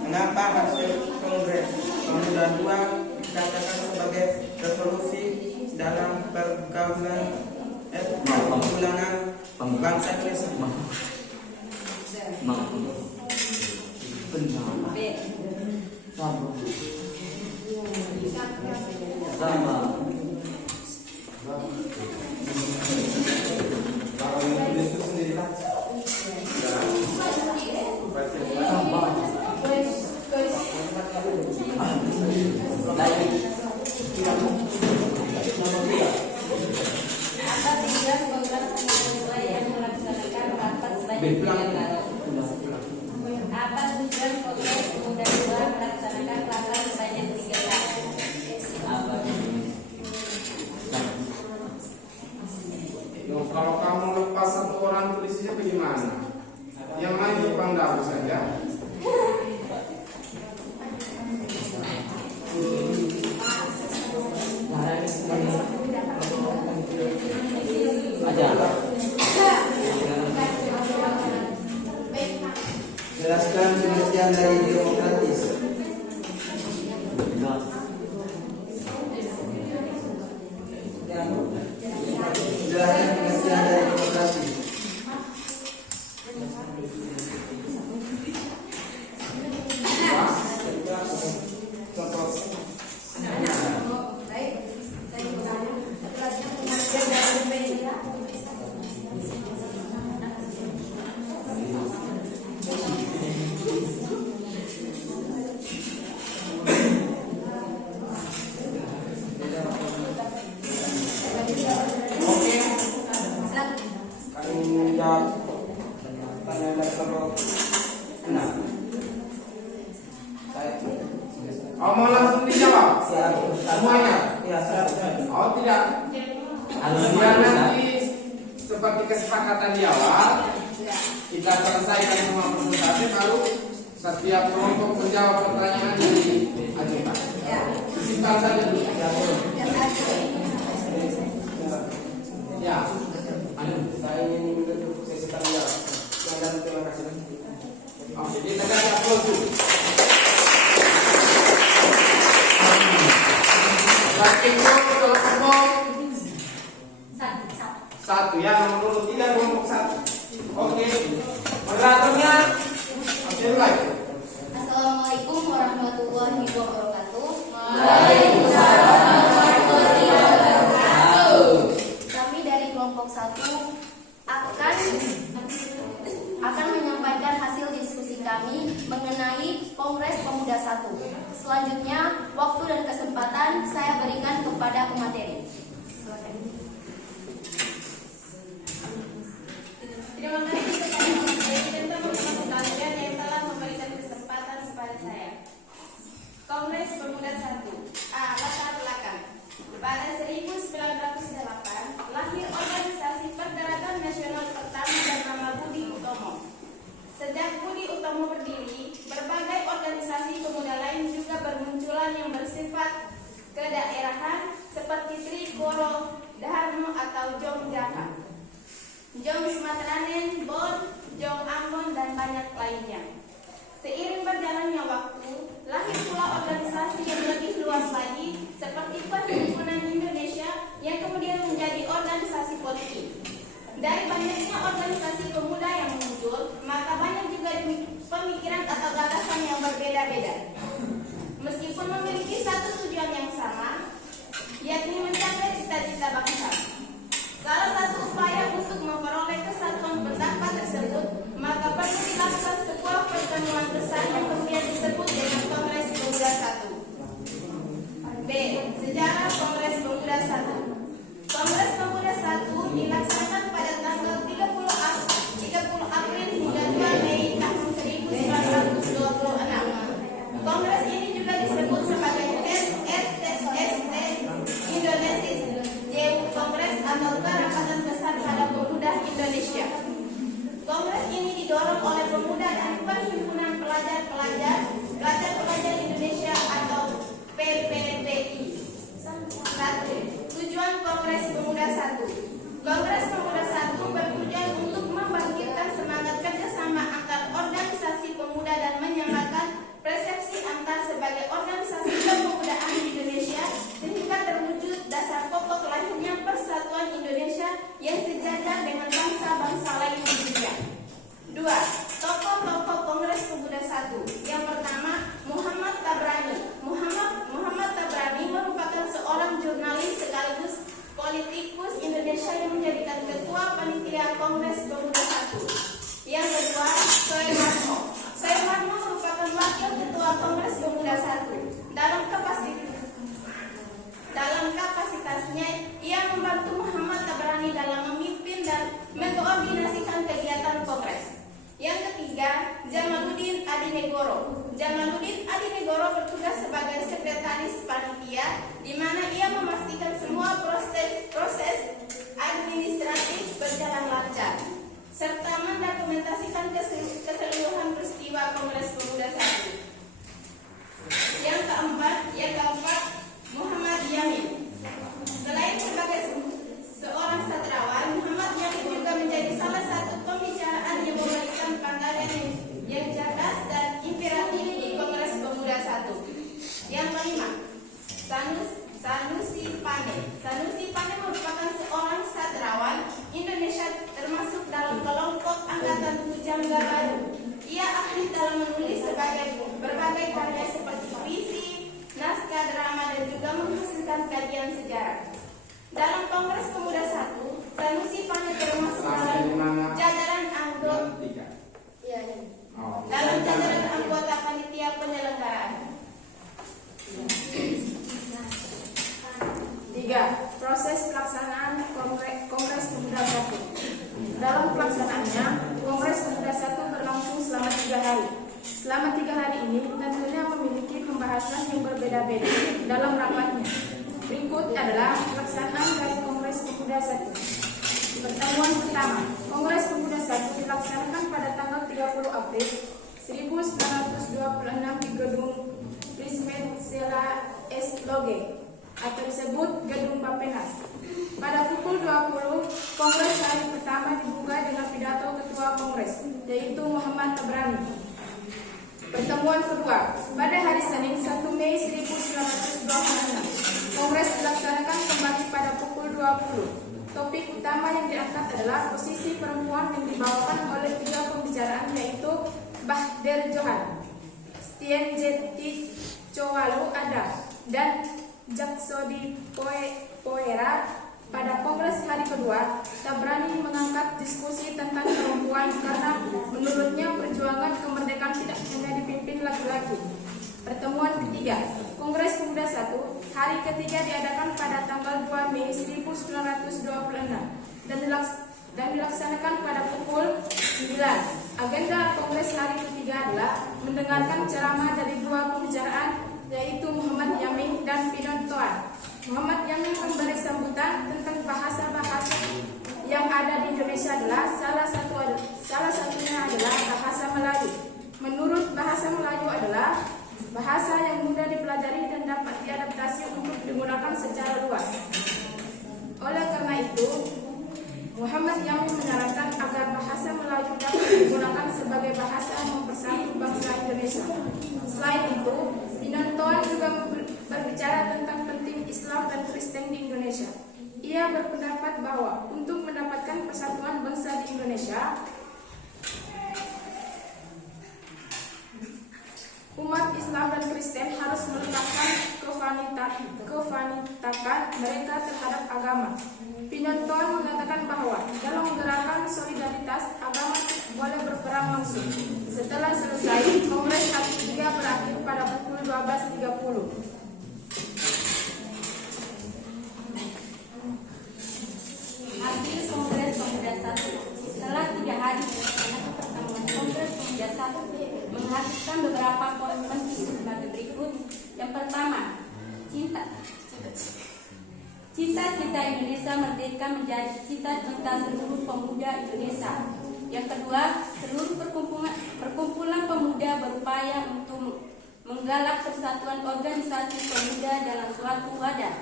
Mengapa hasil Kongres Pemuda II dikatakan sebagai revolusi dalam pergaulan bangsa Indonesia? Apa tujuan Kongres Pemuda II melaksanakan rapat sebanyak 3 kali? Kalau kamu lepas 1 orang tulisnya bagaimana? Yang lain dipandang saja. Jelaskan pengertian dari demokratis. Jelaskan pengertian dari demokrasi. Baik, saya mau tanya. Jelaskan pengertian dari media. Oh, mau langsung dijawab? Siap. Semuanya? Ya, siap. Oh, tidak. Biar nanti seperti kesepakatan di awal, kita selesaikan semua presentasi, baru setiap kelompok menjawab pertanyaan yang diajukan. Simpan saja dulu. Ya, saya ingin menutup sesi tanya jawab. Terima kasih. Oke, kita kasih aplaus dulu. Kelompok 1 ya, nomor 3 kelompok 1. Oke, moderatornya mulai. Assalamualaikum warahmatullahi wabarakatuh. Kami dari kelompok 1 akan menyampaikan hasil diskusi kami mengenai Kongres Pemuda 1. Selanjutnya, waktu dan kesempatan saya berikan kepada pemateri. Terima kasih. Jong Sumatranen, Bon, Jong Ambon, dan banyak lainnya. Seiring berjalannya waktu, lahir pula organisasi yang lebih luas lagi seperti Perhimpunan Indonesia yang kemudian menjadi organisasi politik. Dari banyaknya organisasi pemuda yang muncul, maka banyak juga pemikiran atau gagasan yang berbeda-beda. Meskipun memiliki satu tujuan yang sama, yakni mencapai cita-cita bangsa. Salah satu upaya untuk memperoleh kesatuan pendapat tersebut, maka perlu dilakukan sebuah pertemuan besar yang kemudian disebut dengan Kongres Pemuda I. B. Sejarah Kongres Pemuda I. Kongres Pemuda I dilaksanakan pada tanggal 30 April hingga 2 Mei tahun 1926. Kongres ini juga disebut sebagai ST Indonesis JU Kongres atau Kerapatan Besar pada Pemuda Indonesia. Kongres ini didorong oleh pemuda dan Perhimpunan Pelajar Indonesia atau PPPI. 1. Tujuan Kongres Pemuda I. Kongres Pemuda I bertujuan untuk membangkitkan semangat kerjasama antar organisasi pemuda dan menyamakan persepsi antar sebagai organisasi kepemudaan di Indonesia sehingga terwujud dasar pokok lahirnya persatuan Indonesia yang sejajar dengan bangsa-bangsa lain di dunia. 2. Tokoh-tokoh Kongres Pemuda I. Yang pertama, Muhammad Tabrani. Muhammad Tabrani merupakan seorang jurnalis sekaligus politikus Indonesia yang menjadikan ketua panitia Kongres Pemuda I. Yang kedua, Soeharto. Soeharto merupakan wakil ketua Kongres Pemuda I. Dalam kapasitasnya, ia membantu Muhammad Tabrani dalam memimpin dan mengkoordinasikan kegiatan Kongres. Yang ketiga, Jamaluddin Adinegoro. Jamaluddin Adinegoro bertugas sebagai sekretaris panitia, di mana ia memastikan semua proses administratif berjalan lancar, serta mendokumentasikan keseluruhan peristiwa Kongres Pemuda I. Yang keempat, Muhammad Yamin. Selain sebagai seorang sastrawan, Muhammad Yamin juga menjadi salah satu pembicaraan yang memberikan pandangan yang cerdas dan inspiratif di Kongres Pemuda I. Yang kelima, Sanusi Pane. Sanusi Pane merupakan seorang sastrawan Indonesia termasuk dalam kelompok Angkatan Pujangga Baru. Ia aktif dalam menulis berbagai karya seperti puisi, naskah drama, dan juga menghasilkan kajian sejarah. Dalam Kongres Pemuda I, Sanusi Pane termasuk dalam jajaran anggota panitia penyelenggaraan. 3. Proses pelaksanaan Kongres Pemuda I. Dalam pelaksanaannya, Kongres Pemuda I berlangsung selama 3 hari. Selama 3 hari ini tentunya memiliki pembahasan yang berbeda-beda dalam rapatnya. Berikut adalah pelaksanaan dari Kongres Pemuda I. Pertemuan pertama, Kongres Pemuda I dilaksanakan pada tanggal 30 April 1926 di Gedung Prismet Sela S. Loge atau disebut Gedung Bapenas. Pada pukul 20, Kongres hari pertama dibuka dengan pidato Ketua Kongres, yaitu Muhammad Tabrani. Pertemuan kedua, pada hari Senin 1 Mei 1926, Kongres dilaksanakan kembali pada pukul 20. Topik utama yang diangkat adalah posisi perempuan yang dibawakan oleh 3 pembicaraan, yaitu Bahder Johan, Stienjeti Cowalu Ada, dan Jaksodi Poera. Pada Kongres hari kedua, Tabrani mengangkat diskusi tentang perempuan karena menurutnya perjuangan kemerdekaan tidak hanya dipimpin laki-laki. Pertemuan ketiga, Kongres Pemuda I, hari ketiga diadakan pada tanggal 2 Mei 1926 dan dilaksanakan pada pukul 9. Agenda Kongres hari ketiga adalah mendengarkan ceramah dari 2 pembicaraan, yaitu Muhammad Yamin dan Pinon Toan. Muhammad Yamin memberi sambutan tentang bahasa-bahasa yang ada di Indonesia adalah salah satunya adalah bahasa Melayu. Menurut bahasa Melayu adalah bahasa yang mudah dipelajari dan dapat diadaptasi untuk digunakan secara luas. Oleh karena itu, Muhammad Yamin menyarankan Selain itu, Pinontoan juga berbicara tentang penting Islam dan Kristen di Indonesia. Ia berpendapat bahwa untuk mendapatkan persatuan bangsa di Indonesia, umat Islam dan Kristen harus meletakkan kevanitakan mereka terhadap agama. Pinontoan mengatakan bahwa dalam gerakan solidaritas agama boleh berperan langsung. Setelah selesai, Kongres hari ketiga berakhir pada pukul 12.30. Hasil Kongres Pemuda 1. Setelah 3 hari melaksanakan pertemuan Kongres Pemuda 1 menghasilkan beberapa poin penting sebagai berikut. Yang pertama, cita-cita Indonesia merdeka menjadi cita-cita seluruh pemuda Indonesia. Yang kedua, seluruh perkumpulan pemuda berupaya untuk menggalak persatuan organisasi pemuda dalam suatu wadah.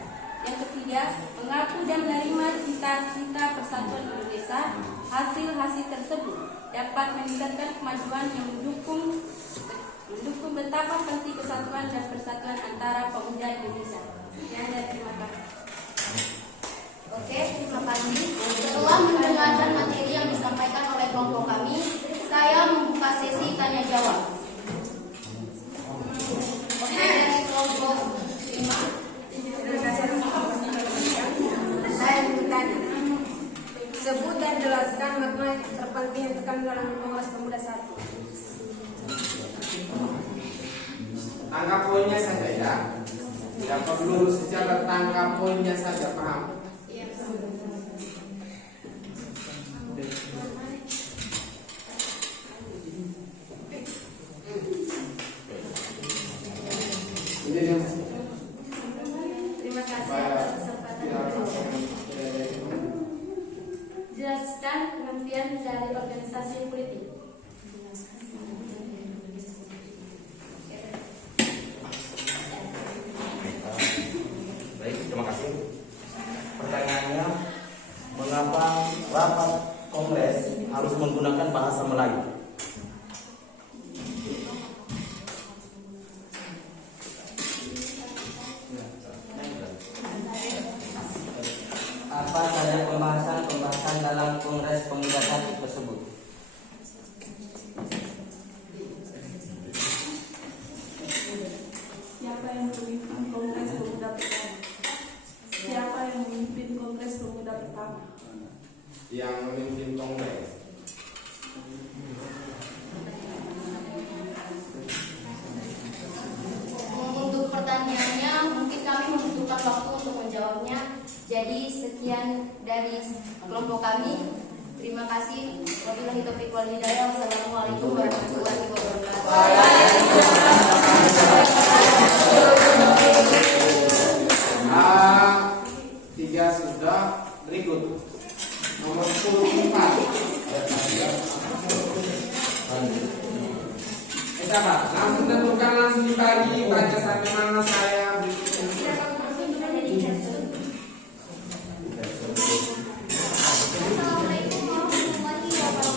Yang ketiga, mengaku dan menerima cita-cita persatuan Indonesia. Hasil-hasil tersebut dapat meningkatkan kemajuan yang mendukung betapa penting kesatuan dan persatuan antara pemuda Indonesia. Terima kasih. Oke, terima kasih. Setelah mendengarkan materi yang disampaikan oleh kelompok kami, saya membuka sesi tanya jawab. Oke, dari kelompok 5. Saya bertanya, sebut dan jelaskan makna terpenting yang terkandung dalam Kongres Pemuda 1. Tangkap poinnya saja ya. Tidak perlu secara tangkap poinnya saja, paham? Ini dia. Terima kasih atas kesempatan ini. Jelaskan pengertian dari organisasi politik. Baik, terima kasih. Pertanyaannya, mengapa rapat kongres harus menggunakan bahasa Melayu? Apa saja pembahasan dalam Kongres Pemuda 1 tersebut? Siapa yang memimpin Kongres Pemuda pertama? Siapa yang memimpin Kongres Pemuda pertama? Yang memimpin kongres. Untuk pertanyaannya, mungkin kami membutuhkan waktu untuk menjawabnya. Jadi sekian dari kelompok kami. Terima kasih. Wabillahi taufiq wal hidayah. Wassalamualaikum warahmatullahi wabarakatuh. Tiga sudah. Berikut nomor 14. Siapa? Langsung tentukan, langsung dibagi, baca sampai mana saya berikutnya. Assalamualaikum warahmatullahi wabarakatuh.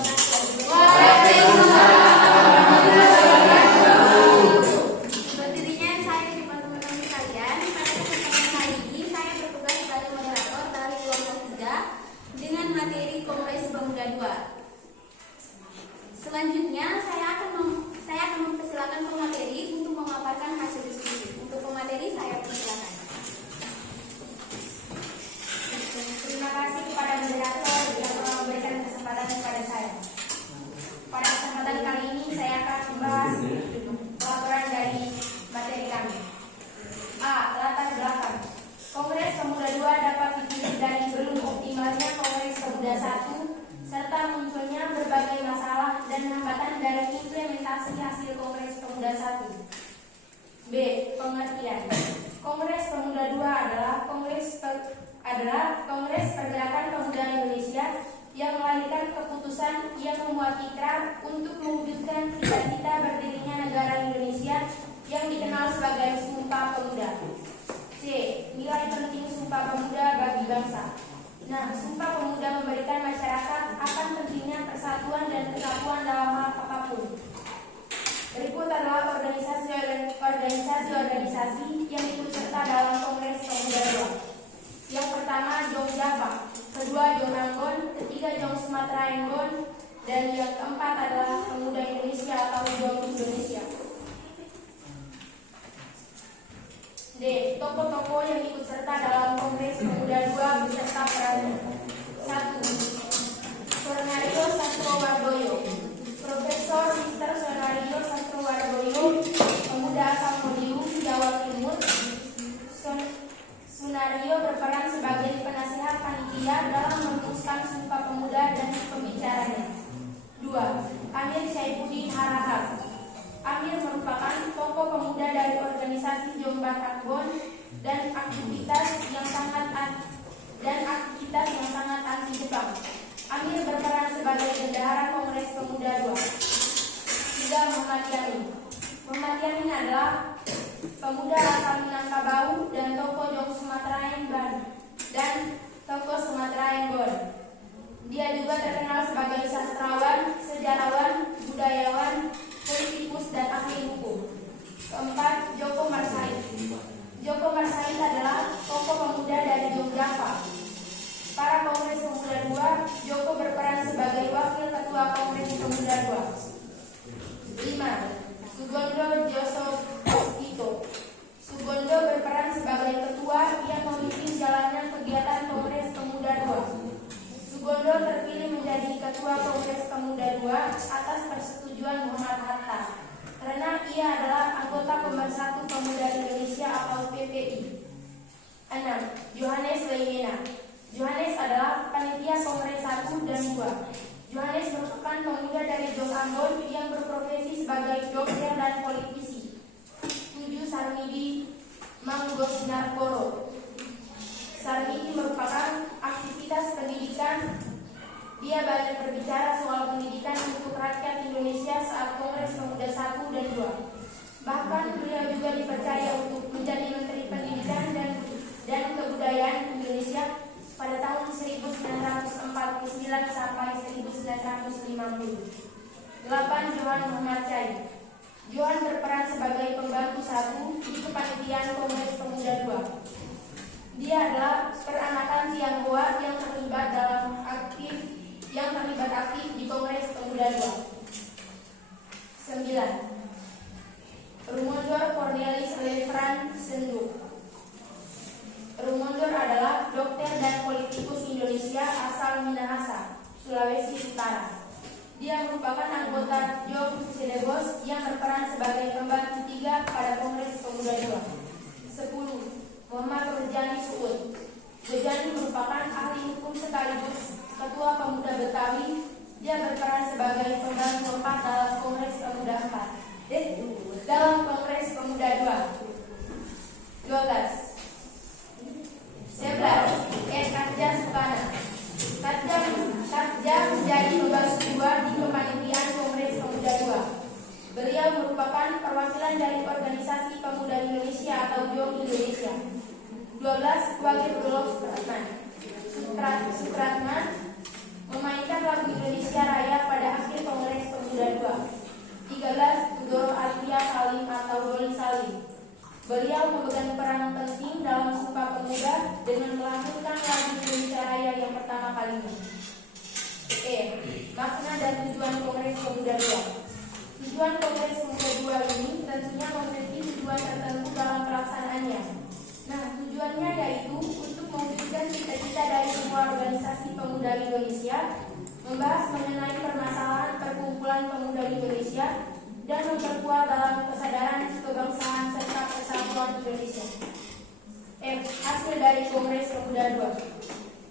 Berdirinya saya di departemen kami kalian. Pada kesempatan kali ini saya bertugas sebagai moderator dari kelompok 3 dengan materi Kongres Pemuda 2. Selanjutnya saya akan mempersilakan pemateri untuk memaparkan hasil diskusi. Untuk pemateri saya persilakan. Terima kasih kepada moderator yang telah memberikan kesempatan kepada saya. Pada kesempatan kali ini saya akan membahas laporan dari materi kami. A. Latar belakang. Kongres Pemuda 2 dapat dipilih dari belum optimalnya Kongres Pemuda 1 serta munculnya berbagai masalah dan hambatan dari implementasi hasil Kongres Pemuda 1. B. Pengertian. Kongres Pemuda 2 adalah Kongres Pergerakan Pemuda Indonesia yang melahirkan keputusan yang memuat ikrar untuk mewujudkan cita-cita berdirinya negara Indonesia yang dikenal sebagai Sumpah Pemuda. C. Nilai penting Sumpah Pemuda bagi bangsa. Nah, Sumpah Pemuda memberikan masyarakat akan pentingnya persatuan dan kesatuan dalam hal apapun. Berikut adalah organisasi organisasi-organisasi yang ikut serta dalam Kongres Pemuda II. Yang pertama Jong Java, kedua Jong Ambon, ketiga Jong Sumatera Ambon, dan yang keempat adalah Pemuda Indonesia atau Jong Indonesia. D. Tokoh-tokoh yang ikut serta dalam Kongres Pemuda II beserta perannya. 1. Sonario Sastrowardoyo, Profesor Mr. Sonario Sastrowardoyo, pemuda asal Madiun, Jawa Timur. Sonario berperan sebagai penasihat panitia dalam merumuskan Sumpah Pemuda dan pembicaranya. 2. Amir Saifuddin Harahap. Amir merupakan tokoh pemuda dari organisasi Jong Batakbon dan aktivitas yang sangat anti Jepang. Amir berperan sebagai bendahara Kongres Pemuda II. 3. Muhammad Yamin. Muhammad Yamin adalah pemuda asal Minangkabau dan tokoh Jong Sumatera Ambon. Dia juga terkenal sebagai sastrawan, sejarawan, budayawan, politikus, dan ahli hukum. 4. Joko Marsaid. Joko Marsaid adalah tokoh pemuda dari Jong Java. Para Kongres Pemuda II, Joko berperan sebagai wakil ketua Kongres Pemuda II. 5. Sugondo Joseph Tito. Sugondo berperan sebagai ketua yang memimpin jalannya kegiatan Kongres Pemuda II. Sugondo terpilih menjadi ketua Kongres Pemuda II atas persetujuan Muhammad Hatta karena ia adalah anggota Pemersatu Pemuda Indonesia atau PPI. 6. Johannes Leimena. Johannes adalah panitia Kongres 1 dan 2. Johannes merupakan pemuda dari Jong Ambon yang berprofesi sebagai dokter dan politisi. 7. Sarmidi Manggosnarkoro. Sarmidi merupakan aktivitas pendidikan. Dia banyak berbicara soal pendidikan untuk rakyat Indonesia saat Kongres Pemuda 1 dan 2. Bahkan beliau juga dipercaya untuk menjadi Menteri Pendidikan dan Kebudayaan Indonesia pada tahun 1949 sampai 1950. 8. Johan Muhammad Chai. Johan berperan sebagai pembantu 1 di kepanitiaan Kongres Pemuda II. Dia adalah peranakan Tionghoa yang terlibat aktif di Kongres Pemuda II. 9. Rumondor Cornelis Lefran Senduk. Rumondor adalah dokter dan politikus Indonesia asal Minahasa, Sulawesi Utara. Dia merupakan anggota Jong Celebos yang berperan sebagai pembantu 3 pada Kongres Pemuda II. 10. Muhammad Rojani Suud. Rojani merupakan ahli hukum sekaligus ketua Pemuda Betawi. Dia berperan sebagai pembantu 4 dalam Kongres Pemuda 4. Dalam Kongres Pemuda 2. 12. 11. Katja Sukana. Katja menjadi pembantu 2 di kepanitiaan Kongres Pemuda 2. Beliau merupakan perwakilan dari organisasi Pemuda Indonesia atau Jong Indonesia. 12. Wagir Rudolf Supratman memainkan lagu Indonesia Raya pada akhir Kongres Pemuda 2. 13. Tudoro Atria Salim atau Doli Salim. Beliau memegang peran penting dalam Sumpah Pemuda dengan melahirkan lagu Indonesia Raya yang pertama kalinya. Makna dan tujuan Kongres Pemuda 2. Tujuan Kongres Pemuda 2 ini tentunya memiliki tujuan tertentu dalam pelaksanaannya. Nah, tujuannya yaitu untuk mewujudkan cita-cita dari semua organisasi pemuda Indonesia, membahas mengenai permasalahan perkumpulan pemuda Indonesia, dan memperkuat dalam kesadaran kebangsaan serta persatuan Indonesia. Hasil dari Kongres Pemuda 2.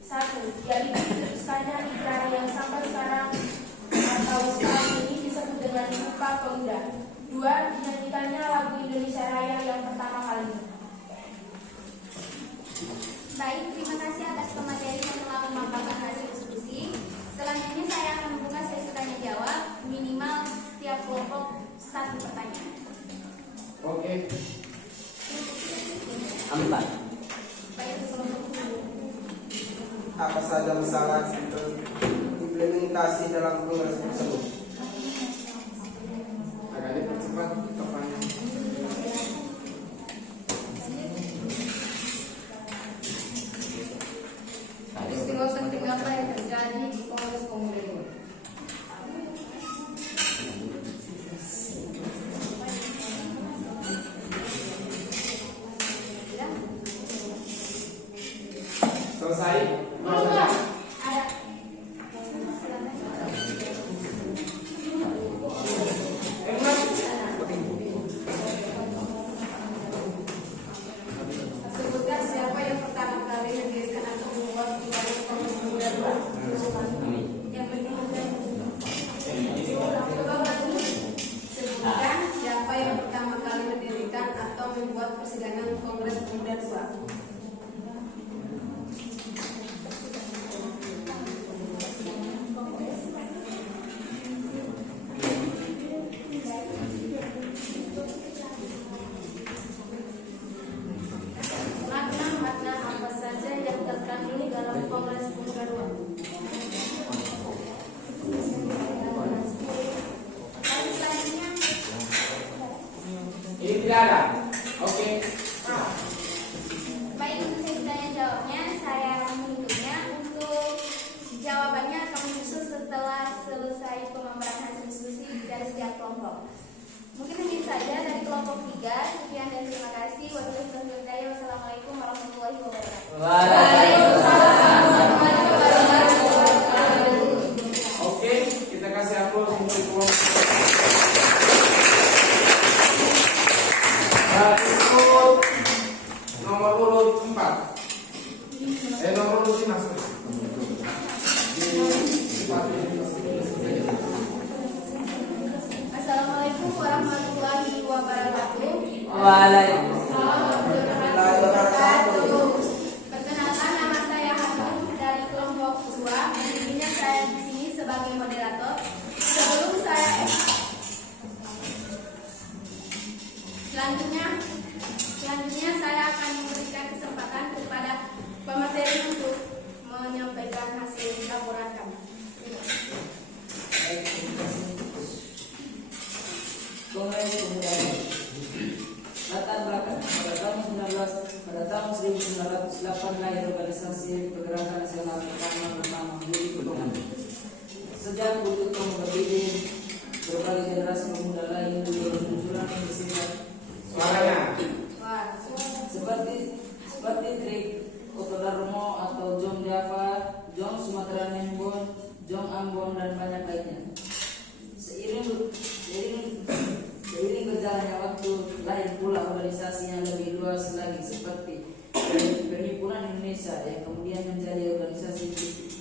1. Yaitu diteruskannya ikrar yang sampai sekarang atau saat ini disebut dengan Sumpah Pemuda. 2. Dinyanyikannya lagu Indonesia Raya yang pertama kalinya. Baik, terima kasih atas pemateri yang telah memaparkan hasil diskusi. Selanjutnya saya akan membuka sesi tanya jawab, minimal setiap kelompok 1 pertanyaan. Oke. Ambil. Baik, kelompok 1. Apa saja masalah implementasi dalam Kongres tersebut? Agak dipercepat pertanyaan. Yang penting Sebutkan siapa yang pertama kali mendirikan atau membuat persidangan Kongres Pemuda II. Makna apa saja yang terkandung dalam Kongres Pemuda II? Ini tidak ada. Oke. Baik, untuk saya ditanya jawabnya, saya menghitungnya. Untuk jawabannya akan menyusul setelah selesai pemaparan hasil diskusi dari setiap kelompok. Mungkin ini saja dari kelompok 3. Sekian dan terima kasih. Wassalamualaikum warahmatullahi wabarakatuh. Oke, kita kasih aplaus untuk kelompok. Ikut nomor urut 4. Nomor urut 5. Assalamualaikum warahmatullahi wabarakatuh. Waalaikumsalam. Perkenalkan, nama saya Hanum dari kelompok 2. Tentunya saya di sini sebagai moderator. Selanjutnya saya akan memberikan kesempatan kepada pemateri untuk menyampaikan hasil laporan kami. Kongres Pemuda. Latar belakang pada tahun 1908 lahir organisasi pergerakan nasional pertama Budi Petongan. Sejak Budi Petongan berdiri, berbagai generasi pemuda lain juga bermunculan yang bersifat Suaranya. seperti Trik Otodarmo atau Jom Java, Jom Sumatera Nembon, Jom Ambon dan banyak lainnya. Seiring berjalannya waktu, lahir pula organisasi yang lebih luas lagi seperti Perhimpunan Indonesia yang kemudian menjadi organisasi TV.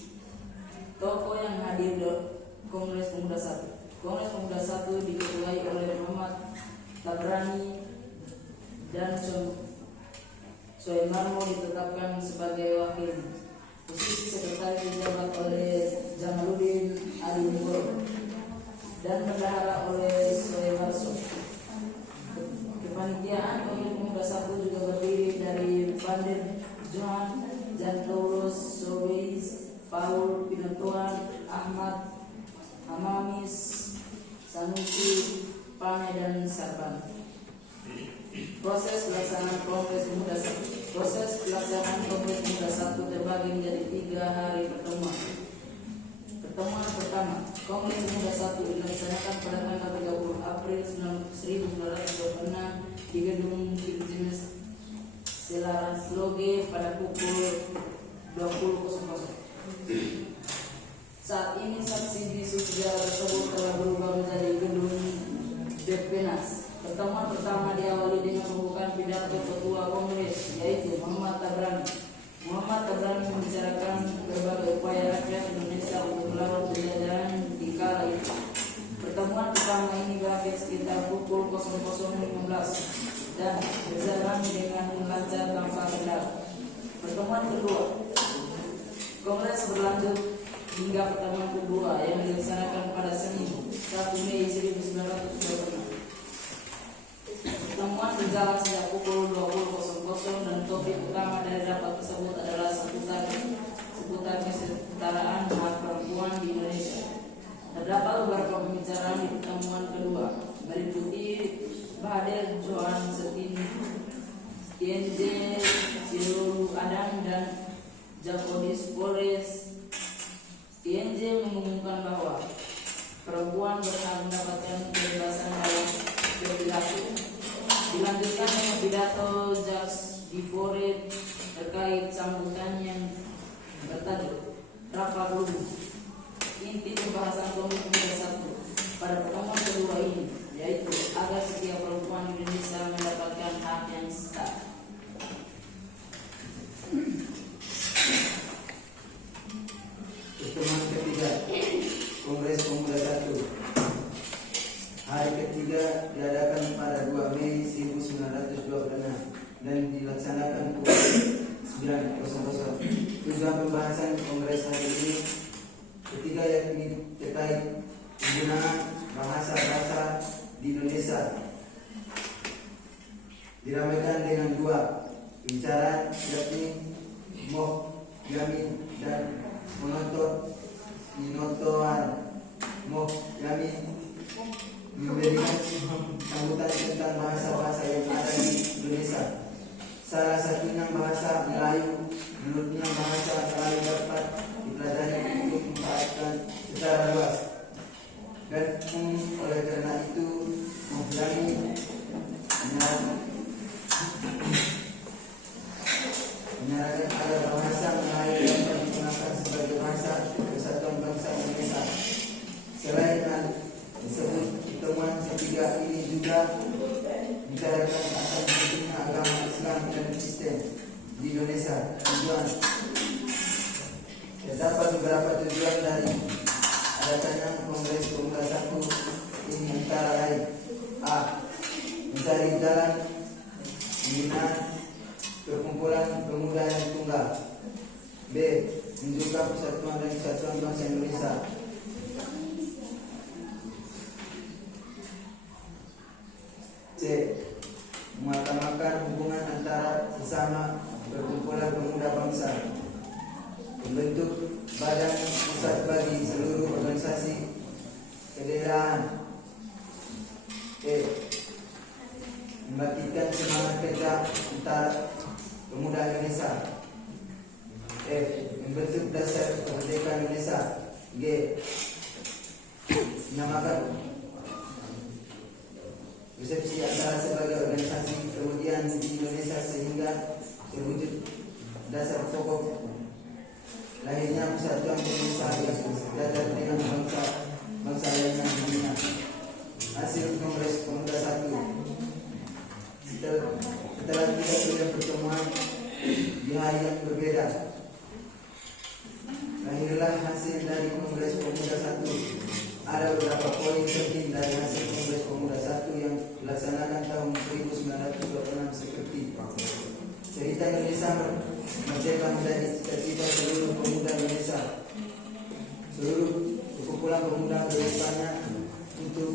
Tokoh yang hadir di Kongres Pemuda 1. Kongres Pemuda 1 diketuai oleh Muhammad Tabrani dan Soemarmo ditetapkan sebagai wakil. Posisi sekretaris dijabat oleh Jamaluddin Ali Nugoro dan bendahara oleh Soeharto. Kepanitiaan Kongres Pemuda 1 juga berdiri dari Pandir Johan, Jan Taurus, Sobeis, Paul Pinatuan, Ahmad Hamamis, Sanusi, Pane dan Sarban. Proses pelaksanaan Kongres Pemuda 1. Proses pelaksanaan Kongres Pemuda 1 terbagi menjadi 3 hari pertemuan. Pertemuan pertama, Kongres Pemuda 1 dilaksanakan pada tanggal 30 April 1926 di Gedung Kirjenes Selaras Loge pada pukul 20.00. Saat ini saksi bisu sejarah tersebut telah berubah menjadi Gedung Depenas. Pertemuan pertama diawali dengan pembukaan pidato Ketua Kongres, yaitu Muhammad Tabrani. Muhammad Tabrani membicarakan berbagai upaya rakyat Indonesia untuk melawan penjajahan di kala itu. Pertemuan pertama ini berakhir sekitar pukul 00.15 dan berjalan dengan lancar tanpa kendala. Pertemuan kedua, Kongres berlanjut hingga pertemuan kedua yang dilaksanakan pada Senin 1 Mei 1926. Pertemuan berjalan sejak pukul 20.00 dan topik utama dari rapat tersebut adalah seputar kesetaraan hak perempuan di Indonesia. Terdapat beberapa pembicaraan di pertemuan kedua, meliputi Bahadir Johan Stienze, Siluru Adam dan Jacodis Flores. Stienze mengumumkan bahwa perempuan berhak mendapatkan kebebasan dalam berperilaku. Dilanjutkan dengan pidato Jacques Gifford terkait sambutan yang bertajuk Rapat Lubu. Inti pembahasan Kongres Pemuda 1 pada pertemuan kedua ini yaitu agar setiap perempuan Indonesia mendapatkan hak yang setara. ketiga yakni terkait penggunaan bahasa di Indonesia diramaikan dengan dua pembicaraan yakni moh yamin dan menotoan moh yamin memberikan sambutan tentang bahasa-bahasa yang ada di Indonesia. Salah satunya bahasa Melayu. Menurutnya bahasa Melayu dapat dipelajari untuk dimanfaatkan secara luas dan oleh karena itu mengulangi menyarankan agar bahasa Melayu dapat digunakan sebagai bahasa kesatuan bangsa Indonesia. Selain hal tersebut, pertemuan ketiga ini juga bicarakan tentang pentingnya agama Islam dan Kristen di Indonesia. Terdapat beberapa tujuan dari adanya Kongres Pemuda 1 ini antara lain: A. Mencari jalan membina perkumpulan pemuda yang tunggal. B. Menunjukkan persatuan dan kesatuan bangsa Indonesia. C. Mengutamakan hubungan antara sesama perkumpulan pemuda bangsa. Membentuk badan pusat bagi seluruh organisasi kedaerahan. E. Membangkitkan semangat kerja antara pemuda Indonesia. F. Membentuk dasar kemerdekaan Indonesia. G. Menamakan persepsi antara sebagai organisasi kemudian di Indonesia sehingga terwujud dasar pokok lahirnya persatuan Indonesia yang sejajar dengan bangsa lainnya di dunia. Hasil Kongres Pemuda 1. Setelah 3 bulan pertemuan di hari yang berbeda, lahirlah hasil dari Kongres Pemuda 1. Ada beberapa poin penting dari hasil Kongres Pemuda 1 yang dilaksanakan tahun 1926 seperti: cerita Indonesia merdeka menjadi cita-cita seluruh pemuda Indonesia. Seluruh perkumpulan pemuda berupaya untuk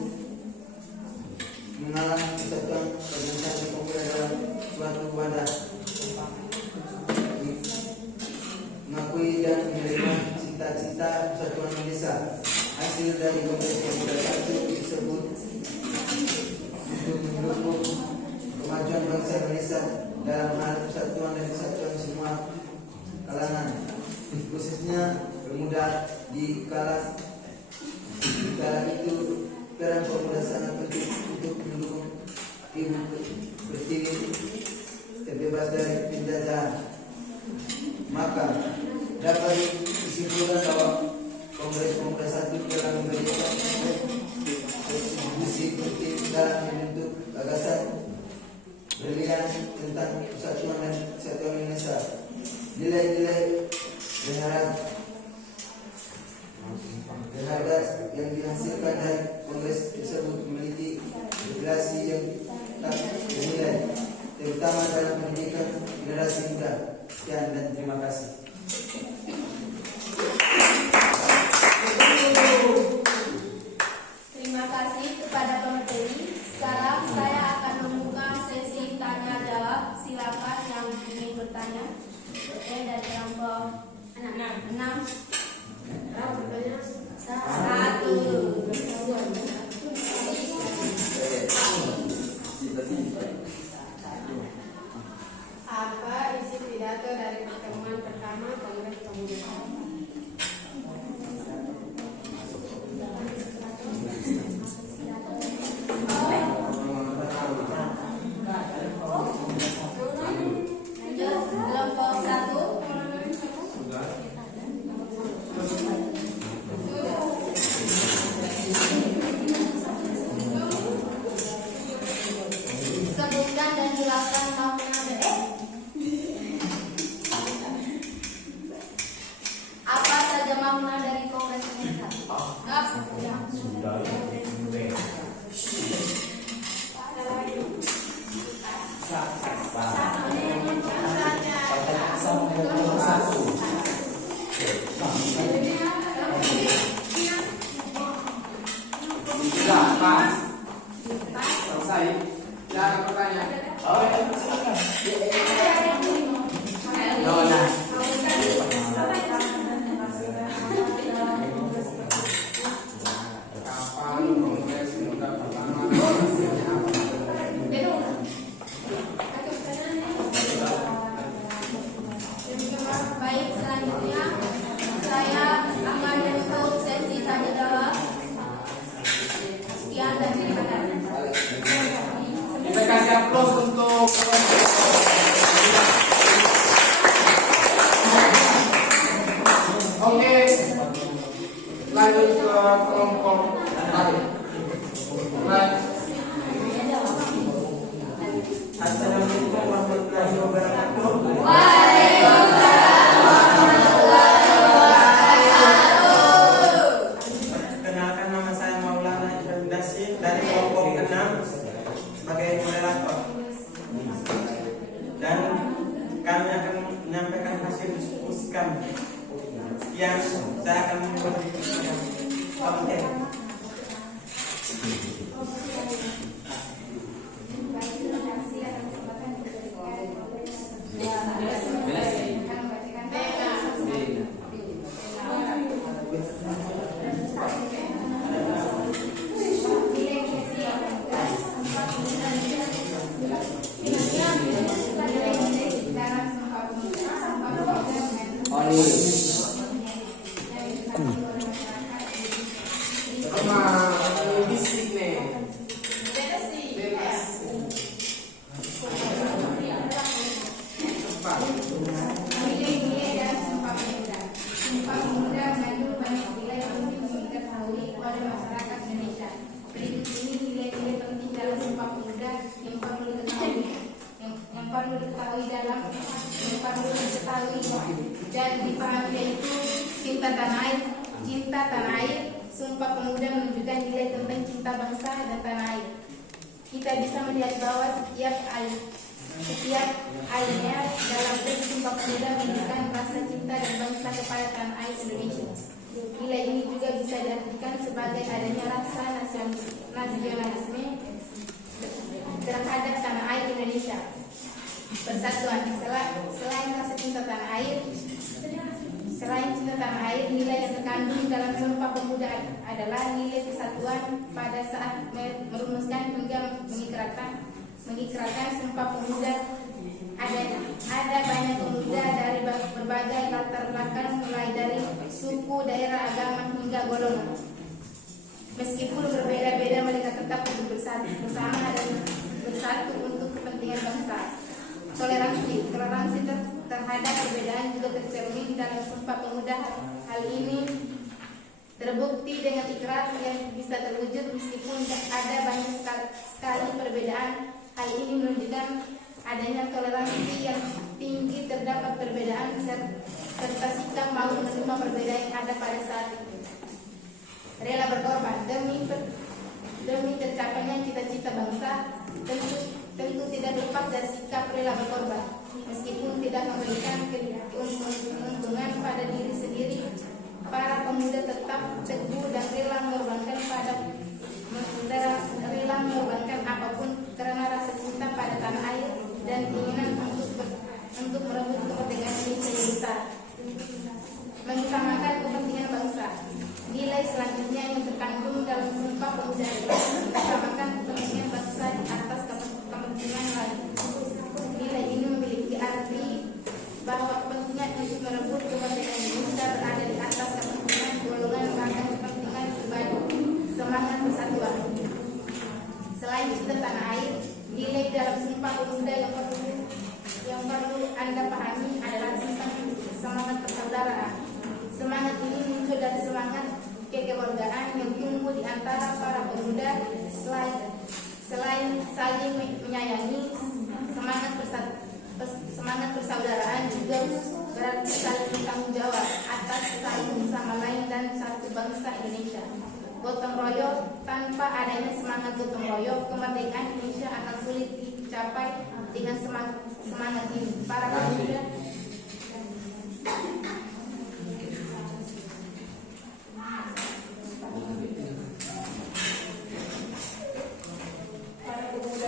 mengalah persatuan organisasi pemuda dalam suatu wadah, mengakui dan menerima cita-cita persatuan Indonesia. Hasil dari Kongres Pemuda 1 disebut untuk mendukung kemajuan bangsa Indonesia dalam hal persatuan dan kesatuan semua kalangan, khususnya pemuda. Di kala itu peran pemuda sangat penting untuk mendukung ibu pertiwi terbebas dari penjajahan. Maka dapat disimpulkan bahwa Kongres Pemuda 1 telah memberikan kontribusi penting dalam membentuk gagasan berlian tentang persatuan dan kesatuan Indonesia. Nilai-nilai berharga yang dihasilkan dari Kongres tersebut memiliki revelasi yang tak ternilai, terutama dalam pendidikan generasi muda. Sekian dan terima kasih. Terima kasih kepada pemateri. Sekarang saya akan membuka sesi tanya jawab. Silakan yang ingin bertanya. Oke, dari kelompok 6. 1. Lanjut ke kelompok terakhir. Baik. Assalamualaikum warahmatullahi wabarakatuh. Perkenalkan, nama saya Maulana Ibrahim Dasyid dari kelompok 6 sebagai moderator. Dan kami akan menyampaikan hasil diskusi kami. Yang saya akan memberi konten. Bisik nih. Nilai-nilai dan Sumpah Pemuda. Sumpah Pemuda mengandung banyak nilai penting untuk diketahui oleh masyarakat Indonesia. Berikut ini nilai-nilai penting dalam Sumpah Pemuda yang perlu diketahui. Yang perlu diketahui dan dipahami, yaitu cinta tanah air. Sumpah Pemuda menunjukkan nilai tentang cinta bangsa dan tanah air. Kita bisa melihat bahwa setiap alinea dalam teks Sumpah Pemuda menunjukkan rasa cinta dan bangsa kepada tanah air Indonesia. Nilai ini juga bisa diartikan sebagai adanya rasa nasionalisme terhadap tanah air Indonesia. Persatuan. Selain rasa cinta tanah air, nilai yang terkandung dalam Sumpah Pemuda adalah nilai persatuan pada saat merumuskan hingga mengikrarkan Sumpah Pemuda. Ada banyak pemuda dari berbagai latar belakang, mulai dari suku, daerah, agama hingga golongan. Meskipun berbeda-beda, mereka tetap bersama dan bersatu untuk kepentingan bangsa. Toleransi terhadap perbedaan juga tercermin dalam Sumpah Pemuda. Hal ini terbukti dengan ikrar yang bisa terwujud meskipun ada banyak sekali perbedaan. Hal ini menunjukkan adanya toleransi yang tinggi terdapat perbedaan serta sikap mau menerima perbedaan yang ada pada saat itu. Rela berkorban demi tercapainya cita-cita bangsa, tentu tidak lepas dari sikap rela berkorban. Meskipun tidak memberikan keuntungan pada diri sendiri, para pemuda tetap teguh dan rela mengorbankan apapun karena rasa cinta pada tanah air dan keinginan untuk merebut kemerdekaan Indonesia yang besar. Mengutamakan kepentingan bangsa. Nilai selanjutnya yang terkandung dalam Sumpah Pemuda adalah mengutamakan kepentingan bangsa di atas kepentingan lain. Nilai ini memiliki arti bahwa kepentingan untuk merebut kemerdekaan Indonesia berada di atas kepentingan golongan, bahkan kepentingan pribadi. Semangat persatuan. Selain cinta tanah air, nilai dalam Sumpah Pemuda yang perlu Anda pahami adalah tentang semangat persaudaraan. Semangat ini muncul dari semangat kekeluargaan yang tumbuh di antara para pemuda. Selain saling menyayangi, semangat persaudaraan juga berarti saling bertanggung jawab atas saling sama lain dan satu bangsa Indonesia. Gotong royong. Tanpa adanya semangat gotong royong, kemerdekaan Indonesia akan sulit dicapai. Dengan semangat ini, para pemuda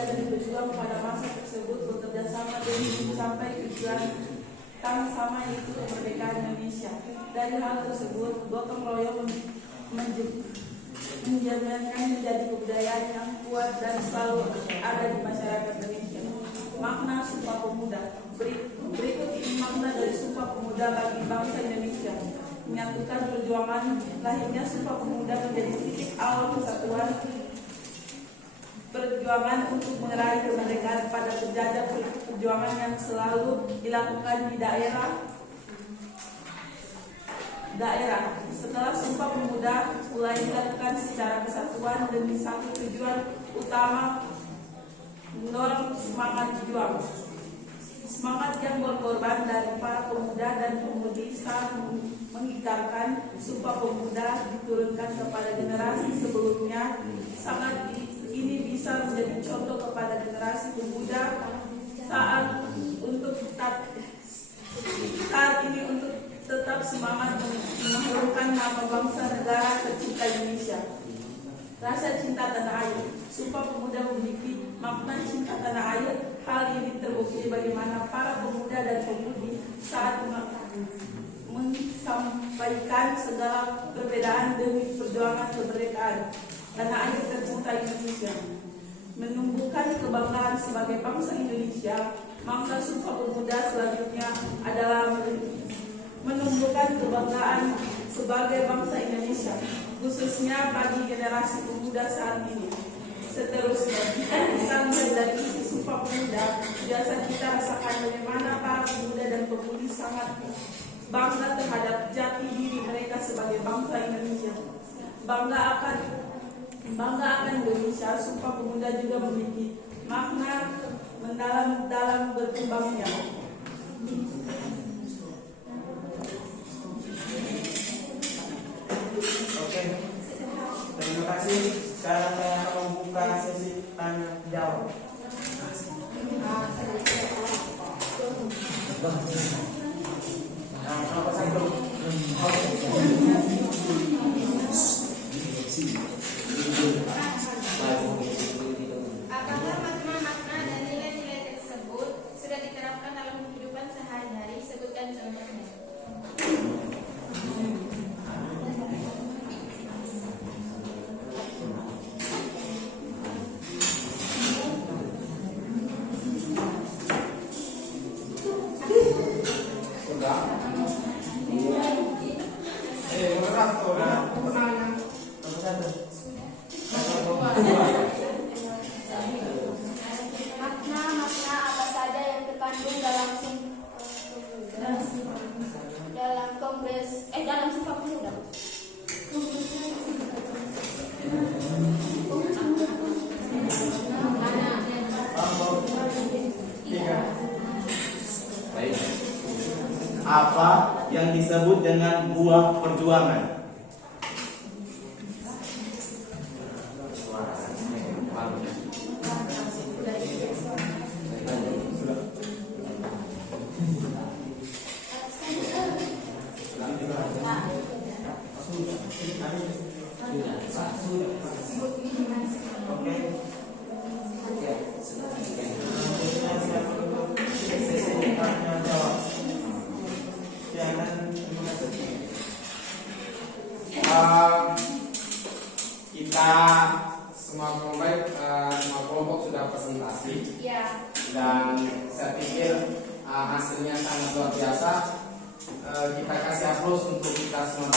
dan berjuang pada masa tersebut bekerja sama demi mencapai tujuan sama yaitu kemerdekaan Indonesia. Dari hal tersebut, gotong royong menjaminkan menjadi kebudayaan yang kuat dan selalu ada di masyarakat Indonesia. Makna Sumpah Pemuda. Berikut ini makna dari Sumpah Pemuda bagi bangsa Indonesia. Menyatukan perjuangan. Lahirnya Sumpah Pemuda menjadi titik awal persatuan perjuangan untuk meraih kemerdekaan pada penjajah. Perjuangan yang selalu dilakukan di daerah. Setelah Sumpah Pemuda melainkan secara kesatuan demi satu tujuan utama, mendorong semangat juang. Semangat yang berkorban dari para pemuda dan pemudi saat mengikrarkan Sumpah Pemuda diturunkan kepada generasi sebelumnya. Sangat ini bisa menjadi contoh kepada generasi pemuda saat ini untuk tetap semangat mengharumkan nama bangsa negara tercinta Indonesia. Rasa cinta tanah air. Sumpah Pemuda memiliki makna cinta tanah air. Hal ini terbukti bagaimana para pemuda dan pemudi saat menyampaikan segala perbedaan demi perjuangan kemerdekaan tanah air tercinta Indonesia. Menumbuhkan kebanggaan sebagai bangsa Indonesia. Makna Sumpah Pemuda selanjutnya adalah menumbuhkan kebanggaan sebagai bangsa Indonesia, khususnya bagi generasi pemuda saat ini. Seterusnya, kita bisa melihat dari isi Sumpah Pemuda, biasa kita rasakan bagaimana para pemuda dan pemudi sangat bangga terhadap jati diri mereka sebagai bangsa Indonesia. Bangga akan Indonesia. Sumpah Pemuda juga memiliki makna mendalam dalam berkembangnya. Oke, terima kasih. Sekarang saya akan membuka sesi tanya jawab. Apakah makna-makna dan nilai-nilai tersebut sudah diterapkan dalam kehidupan sehari-hari? Sebutkan contohnya. Sudah. Mengeras tuh. Penanya. Makna-makna apa saja yang terkandung dalam dalam Sumpah Pemuda? Baik. Apa yang disebut dengan buah perjuangan? Oke. Kita semua kelompok sudah presentasi. Ya. Dan saya pikir hasilnya sangat luar biasa. Kita kasih aplaus untuk kita semua.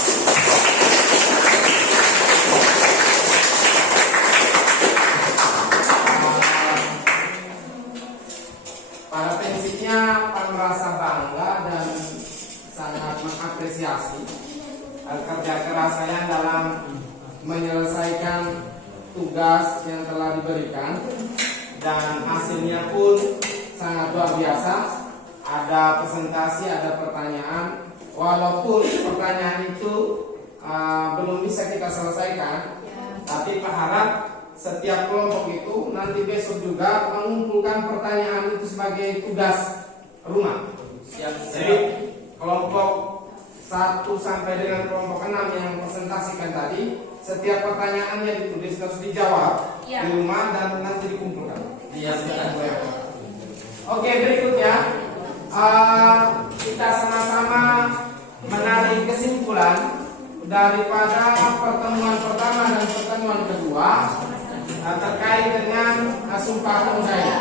Pada prinsipnya Pan merasa bangga dan sangat mengapresiasi kerja keras saya dalam menyelesaikan tugas yang telah diberikan, dan hasilnya pun sangat luar biasa. Ada presentasi, ada pertanyaan. Walaupun pertanyaan itu belum bisa kita selesaikan, tapi Pak harap setiap kelompok itu nanti besok juga mengumpulkan pertanyaan itu sebagai tugas rumah. Jadi kelompok 1 sampai dengan kelompok 6 yang presentasikan tadi, setiap pertanyaannya ditulis terus dijawab di rumah dan nanti dikumpulkan. Oke, berikutnya kita sama-sama menarik kesimpulan daripada pertemuan pertama dan pertemuan kedua terkait dengan Sumpah Pemuda ini.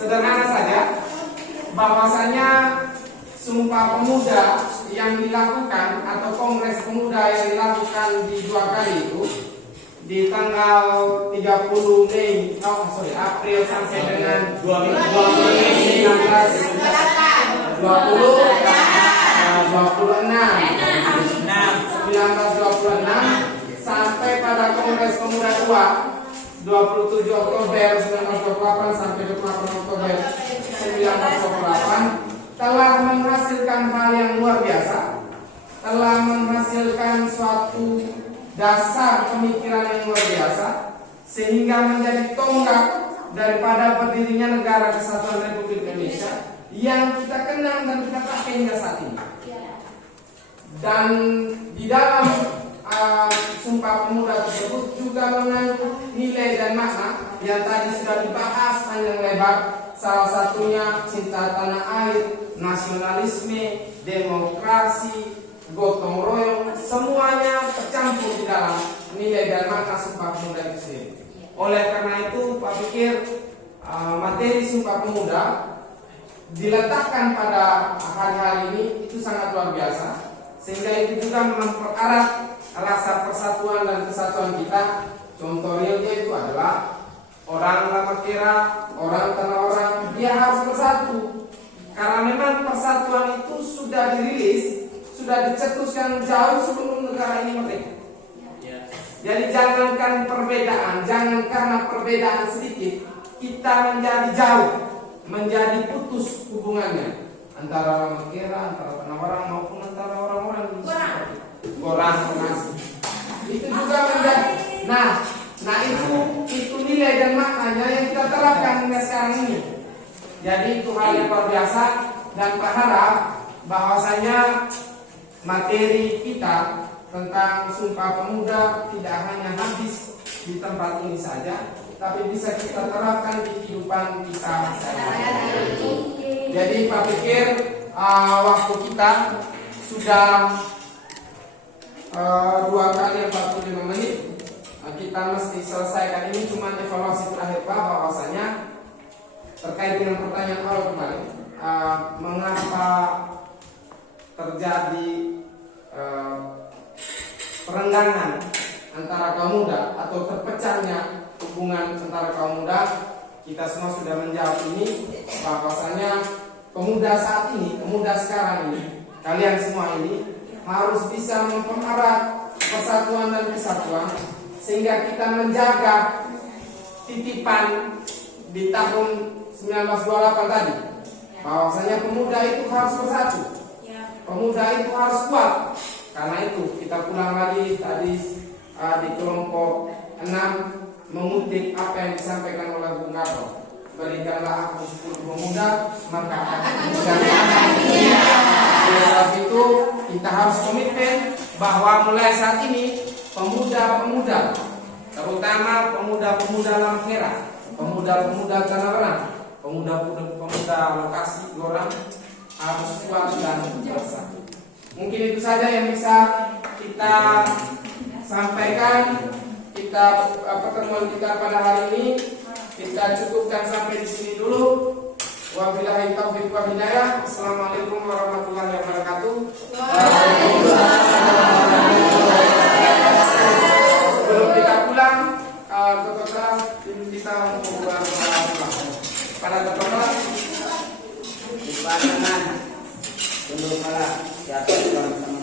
Sederhana saja, bahwasanya Sumpah Pemuda yang dilakukan atau Kongres Pemuda yang dilakukan di 2 kali itu di tanggal 30 April sampai dengan 26 1926 Kongres Pemuda 2 27 Oktober 1928 sampai 28 Oktober 1928 telah menghasilkan hal yang luar biasa, telah menghasilkan suatu dasar pemikiran yang luar biasa, sehingga menjadi tonggak daripada berdirinya Negara Kesatuan Republik Indonesia yang kita kenang dan kita pakai hingga saat ini. Dan di dalam Sumpah Pemuda tersebut juga mengandung nilai dan makna yang tadi sudah dibahas panjang lebar. Salah satunya cinta tanah air, nasionalisme, demokrasi, gotong royong, semuanya tercampur di dalam nilai dan makna Sumpah Pemuda itu sendiri. Oleh karena itu, Pak pikir materi Sumpah Pemuda diletakkan pada hari-hari ini itu sangat luar biasa, sehingga itu juga mempererat rasa persatuan dan kesatuan kita. Contoh realnya itu adalah orang Lamakera, orang Tanah Orang, dia harus bersatu. Karena memang persatuan itu sudah dirilis, sudah dicetuskan jauh sebelum negara ini merdeka. Jadi jangankan perbedaan, jangan karena perbedaan sedikit kita menjadi jauh, menjadi putus hubungannya antara Lamakera, antara Tanah Orang maupun antara orang-orang di Gorang Penasi. Itu juga menjadi nah itu nilai dan maknanya yang kita terapkan hingga sekarang ini. Jadi itu hal yang luar biasa, dan berharap bahwasanya materi kita tentang Sumpah Pemuda tidak hanya habis di tempat ini saja, tapi bisa kita terapkan di kehidupan kita sehari-hari. Jadi Pak pikir waktu kita sudah 2 kali 45 menit. Kita mesti selesaikan ini, cuma evaluasi terakhir Pak, bahwasanya terkait dengan pertanyaan awal kemarin, mengapa terjadi perenggangan antara kaum muda atau terpecahnya hubungan antara kaum muda. Kita semua sudah menjawab ini, bahwasanya pemuda saat ini, pemuda sekarang ini, kalian semua ini harus bisa mempererat persatuan dan kesatuan, sehingga kita menjaga titipan di tahun 1928 tadi, bahwasanya pemuda itu harus bersatu, pemuda itu harus kuat. Karena itu kita pulang lagi tadi di kelompok 6 mengutip apa yang disampaikan oleh Bung Karno. Berikanlah aku 10 pemuda, maka akan memberikan. Oleh sebab itu kita harus komitmen bahwa mulai saat ini pemuda-pemuda, terutama pemuda-pemuda Lamakera, pemuda-pemuda Tanah Orang, pemuda-pemuda lokasi Gorang harus kuat dan bersatu. Mungkin itu saja yang bisa kita sampaikan. Pertemuan kita pada hari ini kita cukupkan sampai di sini dulu. Wabillahi taufiq wal hidayah. Assalamualaikum warahmatullahi wabarakatuh. Sebelum kita pulang, ketua kita membuat pada ketua Di tangan, tunduk kepala, siapa yang sama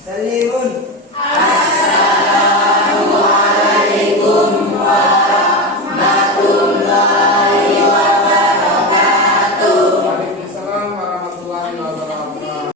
Salimun.